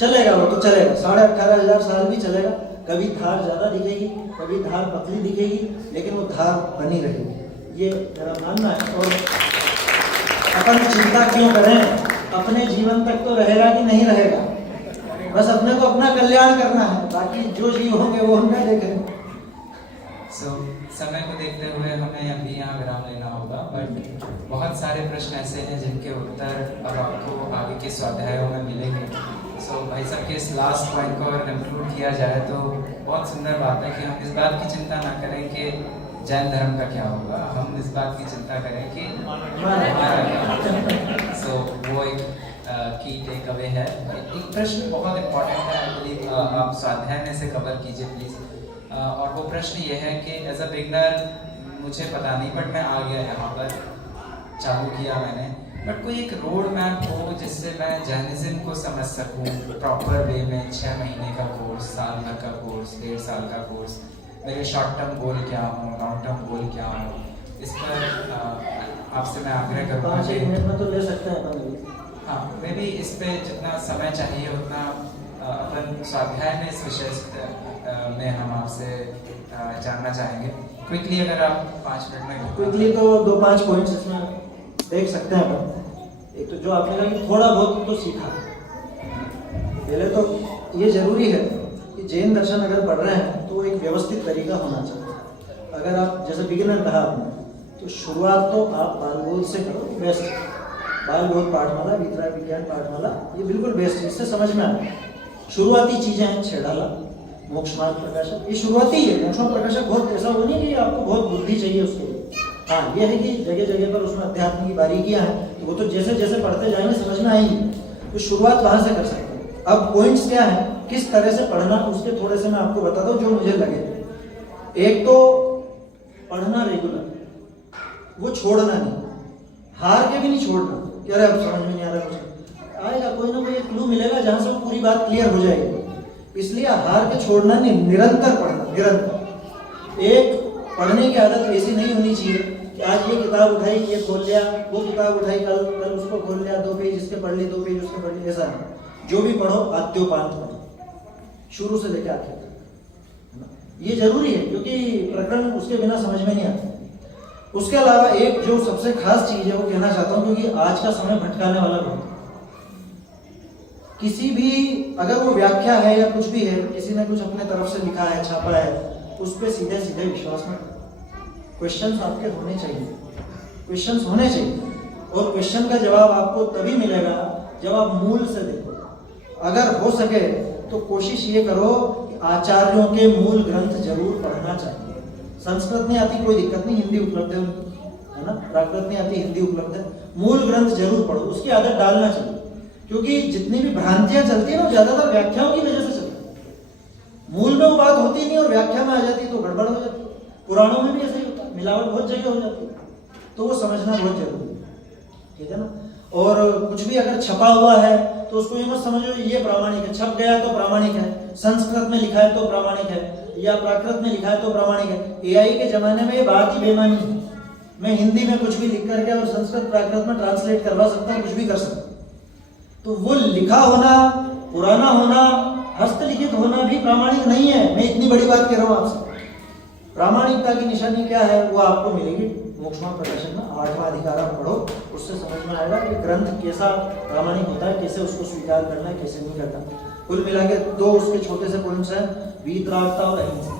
चलेगा. वो तो चलेगा, 18,500 साल भी चलेगा. कभी धार ज्यादा दिखेगी, कभी धार पतली दिखेगी, लेकिन वो धार बनी रहेगी, ये मेरा मानना है. और अपन चिंता क्यों करें, अपने जीवन तक तो रहेगा कि नहीं रहेगा, बस अपने को अपना कल्याण करना है, बाकी जो जीव होंगे वो हमें देखेंगे. सो समय को देखते हुए हमें अभी यहाँ विराम लेना होगा, बट बहुत सारे प्रश्न ऐसे हैं जिनके उत्तर अब आपको आगे के स्वाध्यायों में मिलेंगे. सो भाई साहब के इस लास्ट पॉइंट को अगर कंक्लूड किया जाए तो बहुत सुंदर बात है कि हम इस बात की चिंता ना करें कि जैन धर्म का क्या होगा, हम इस बात की चिंता करें कि हमारा क्या होगा. सो वो एक की टेक अवे है. एक प्रश्न बहुत इम्पोर्टेंट है, आई बिलीव आप स्वाध्याय में से कवर कीजिए प्लीज. और वो प्रश्न ये है कि एज अ बिगनर मुझे पता नहीं, बट मैं आ गया यहाँ पर, चालू किया मैंने, बट कोई एक रोड मैप हो जिससे मैं जैनिज्म को समझ सकूँ प्रॉपर वे में. 6 महीने का कोर्स, साल भर का कोर्स, 1.5 साल का कोर्स, मेरे शॉर्ट टर्म गोल क्या हो, लॉन्ग टर्म गोल क्या हो, इस पर आपसे मैं आग्रह करूँगा. 5 मिनट में तो ले सकते हैं अपन. हाँ, मैं भी इस पे जितना समय चाहिए उतना अपन स्वाध्याय में इस विषय में हम आपसे जानना चाहेंगे. क्विकली अगर आप 5 मिनट में. क्विकली तो 2-5 पॉइंट्स इसमें देख सकते हैं अपन. एक तो जो आपने कहा कि थोड़ा बहुत तो सीखा, पहले तो ये जरूरी है कि जैन दर्शन अगर पढ़ रहे हैं तो एक व्यवस्थित तरीका होना चाहिए। अगर आप जैसे बिगिनर कहा आपने, तो शुरुआत तो आप बालबोध से करो, बेस्ट। बालबोध पाठमाला, वीतराग विज्ञान पाठमाला, ये बिल्कुल बेस्ट है, इससे समझ में आए। शुरुआती चीजें हैं, छेड़ाला, मोक्ष मार्ग प्रकाशक, ये शुरुआती है। मोक्ष मार्ग प्रकाशक बहुत ऐसा हो नहीं कि आपको बहुत बुद्धि चाहिए उसके लिए। हाँ, ये है कि जगह जगह पर उसमें अध्यात्म की बारीकियां हैं, तो वो तो जैसे जैसे पढ़ते जाएंगे समझ में आएंगी, तो शुरुआत वहां से कर सकते हैं। अब पॉइंट्स क्या है, किस तरह से पढ़ना, उसके थोड़े से मैं आपको बताता हूँ जो मुझे लगे। एक तो पढ़ना रेगुलर, वो छोड़ना नहीं, हार के भी नहीं छोड़ना कि अरे अब समझ में नहीं आ रहा मुझे, आएगा कोई ना कोई क्लू मिलेगा जहां से वो पूरी बात क्लियर हो जाएगी। इसलिए हार के छोड़ना नहीं, निरंतर पढ़ना, निरंतर। एक पढ़ने की आदत ऐसी नहीं होनी चाहिए कि आज ये किताब उठाई, ये खोल लिया, वो किताब उठाई, कल उसको खोल लिया, 2 पेज इसके पढ़ लिए, 2 पेज उसके पढ़ लिए, ऐसा नहीं। जो भी पढ़ो आद्योपांत पढ़ो, शुरू से लेकर आखिर तक। ये जरूरी है क्योंकि प्रकरण उसके बिना समझ में नहीं आता। उसके अलावा एक जो सबसे खास चीज है वो कहना चाहता हूँ, क्योंकि आज का समय भटकाने वाला बहुत। किसी भी अगर वो व्याख्या है या कुछ भी है, किसी ने कुछ अपने तरफ से लिखा है, छापा है, उस पर सीधे सीधे विश्वास मत करो। क्वेश्चंस आपके होने चाहिए, क्वेश्चंस होने चाहिए, और क्वेश्चन का जवाब आपको तभी मिलेगा जब आप मूल से देखो। अगर हो सके तो कोशिश ये करो कि आचार्यों के मूल ग्रंथ जरूर पढ़ना चाहिए। संस्कृत नहीं आती कोई दिक्कत नहीं, हिंदी उपलब्ध है ना, प्राकृत नहीं आती हिंदी उपलब्ध है, मूल ग्रंथ जरूर पढ़ो, उसकी आदत डालना चाहिए। क्योंकि जितनी भी भ्रांतियां चलती है ना, ज्यादातर व्याख्याओं की वजह से चलती है। मूल में वो बात होती नहीं और व्याख्या में आ जाती तो गड़बड़ हो जाती। पुराणों में भी ऐसा ही होता है, मिलावट बहुत जगह हो जाती है, तो वो समझना बहुत जरूरी है, ठीक है ना। और कुछ भी अगर छपा हुआ है तो उसको ये मत समझो ये प्रामाणिक है, छप गया तो प्रामाणिक है, संस्कृत में लिखा है तो प्रामाणिक है, या प्राकृत में लिखा है तो प्रामाणिक है। एआई के जमाने में ये बात ही बेमानी है। मैं हिंदी में कुछ भी लिख करके और संस्कृत प्राकृत में ट्रांसलेट करवा सकता हूँ, कुछ भी कर सकता हूँ। तो वो लिखा होना, पुराना होना, हस्तलिखित होना भी प्रामाणिक नहीं है। मैं इतनी बड़ी बात कह रहा हूँ आपसे। प्रामाणिकता की निशानी क्या है वो आपको मिलेगी मोक्ष मार्ग प्रकाशन में। 8वां अधिकार आप पढ़ो, उससे समझ में आएगा कि ग्रंथ कैसा प्रामाणिक होता है, कैसे उसको स्वीकार करना है, कैसे नहीं करना। कुल मिला के 2 उसके छोटे से पॉइंट्स हैं, वीतरागता और अहिंसा।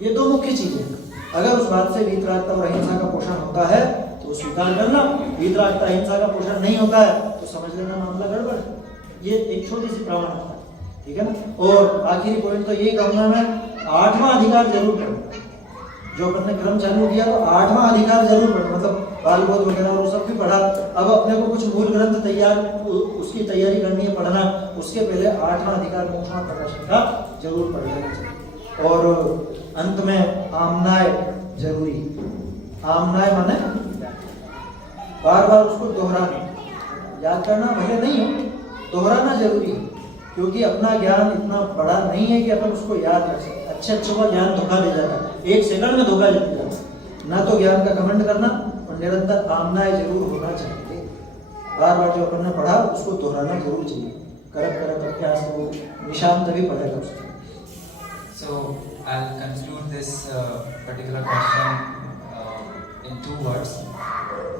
ये 2 मुख्य चीजें हैं। अगर उस बात से वीतरागता और अहिंसा का पोषण होता है तो स्वीकार करना, वीतरागता अहिंसा का पोषण नहीं होता है तो समझ लेना मामला गड़बड़। ये एक छोटी सी प्रामाणिकता, ठीक है ना। और आखिरी पॉइंट तो यही कहूंगा मैं, 8वां अधिकार जरूर पढ़ो। जो अपन ने क्रम चालू किया तो 8वां अधिकार जरूर पढ़ो, मतलब बालबोध वगैरह और वो सब भी पढ़ा। अब अपने को कुछ मूल ग्रंथ तैयार, उसकी तैयारी करनी है, पढ़ना, उसके पहले 8वां अधिकार मोक्ष मार्ग प्रकाशन का जरूर पढ़ लेना चाहिए। और अंत में आमनाय जरूरी। आमनाय माने बार बार उसको दोहराना, याद करना भले नहीं है, दोहराना जरूरी है। क्योंकि अपना ज्ञान इतना बड़ा नहीं है कि अपन उसको याद रख सकें। अच्छे का ज्ञान धोखा दे जाता है, 1 सेकंड में धोखा दे जाता है। ना तो ज्ञान का घमंड करना, और निरंतर आमनाय जरूर होना चाहिए। बार बार जो अपन ने पढ़ा उसको दोहराना जरूर चाहिए। करत करत अभ्यास को निशान तभी पढ़ेगा उसको। So I'll conclude this particular question in 2 words.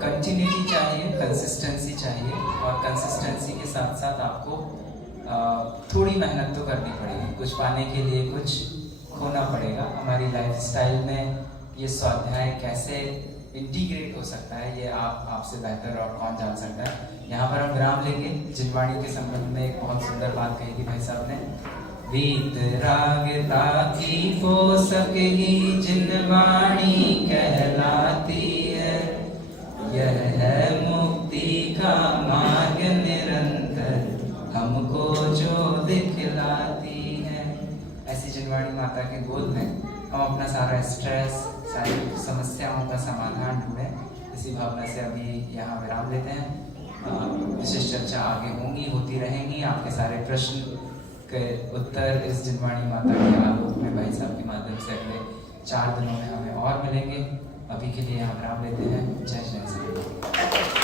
Continuity चाहिए, कंसिस्टेंसी चाहिए, और कंसिस्टेंसी के साथ साथ आपको थोड़ी मेहनत तो करनी पड़ेगी। कुछ पाने के लिए कुछ खोना पड़ेगा। हमारी लाइफस्टाइल में ये स्वाध्याय कैसे इंटीग्रेट हो सकता है ये आपसे बेहतर और कौन जान सकता है। यहाँ पर हम विराम लेंगे। जिनवाणी के संबंध में एक बहुत सुंदर बात कही थी भाई साहब ने, वीतरागता की पोषक ही जिनवाणी कहलाती है, यह है मुक्ति का मार्ग निरंतर हमको जो दिखलाती है। ऐसी जिनवाणी माता के गोद में हम अपना सारा स्ट्रेस, सारी समस्याओं का समाधान ढूंढें। इसी भावना से अभी यहाँ विराम लेते हैं। विशेष चर्चा आगे होती रहेंगी। आपके सारे प्रश्न के उत्तर इस जिनवाणी माता के आलोक में भाई साहब के माध्यम से अगले 4 दिनों में हमें और मिलेंगे। अभी के लिए यहाँ विराम लेते हैं। जय जय श्री राम।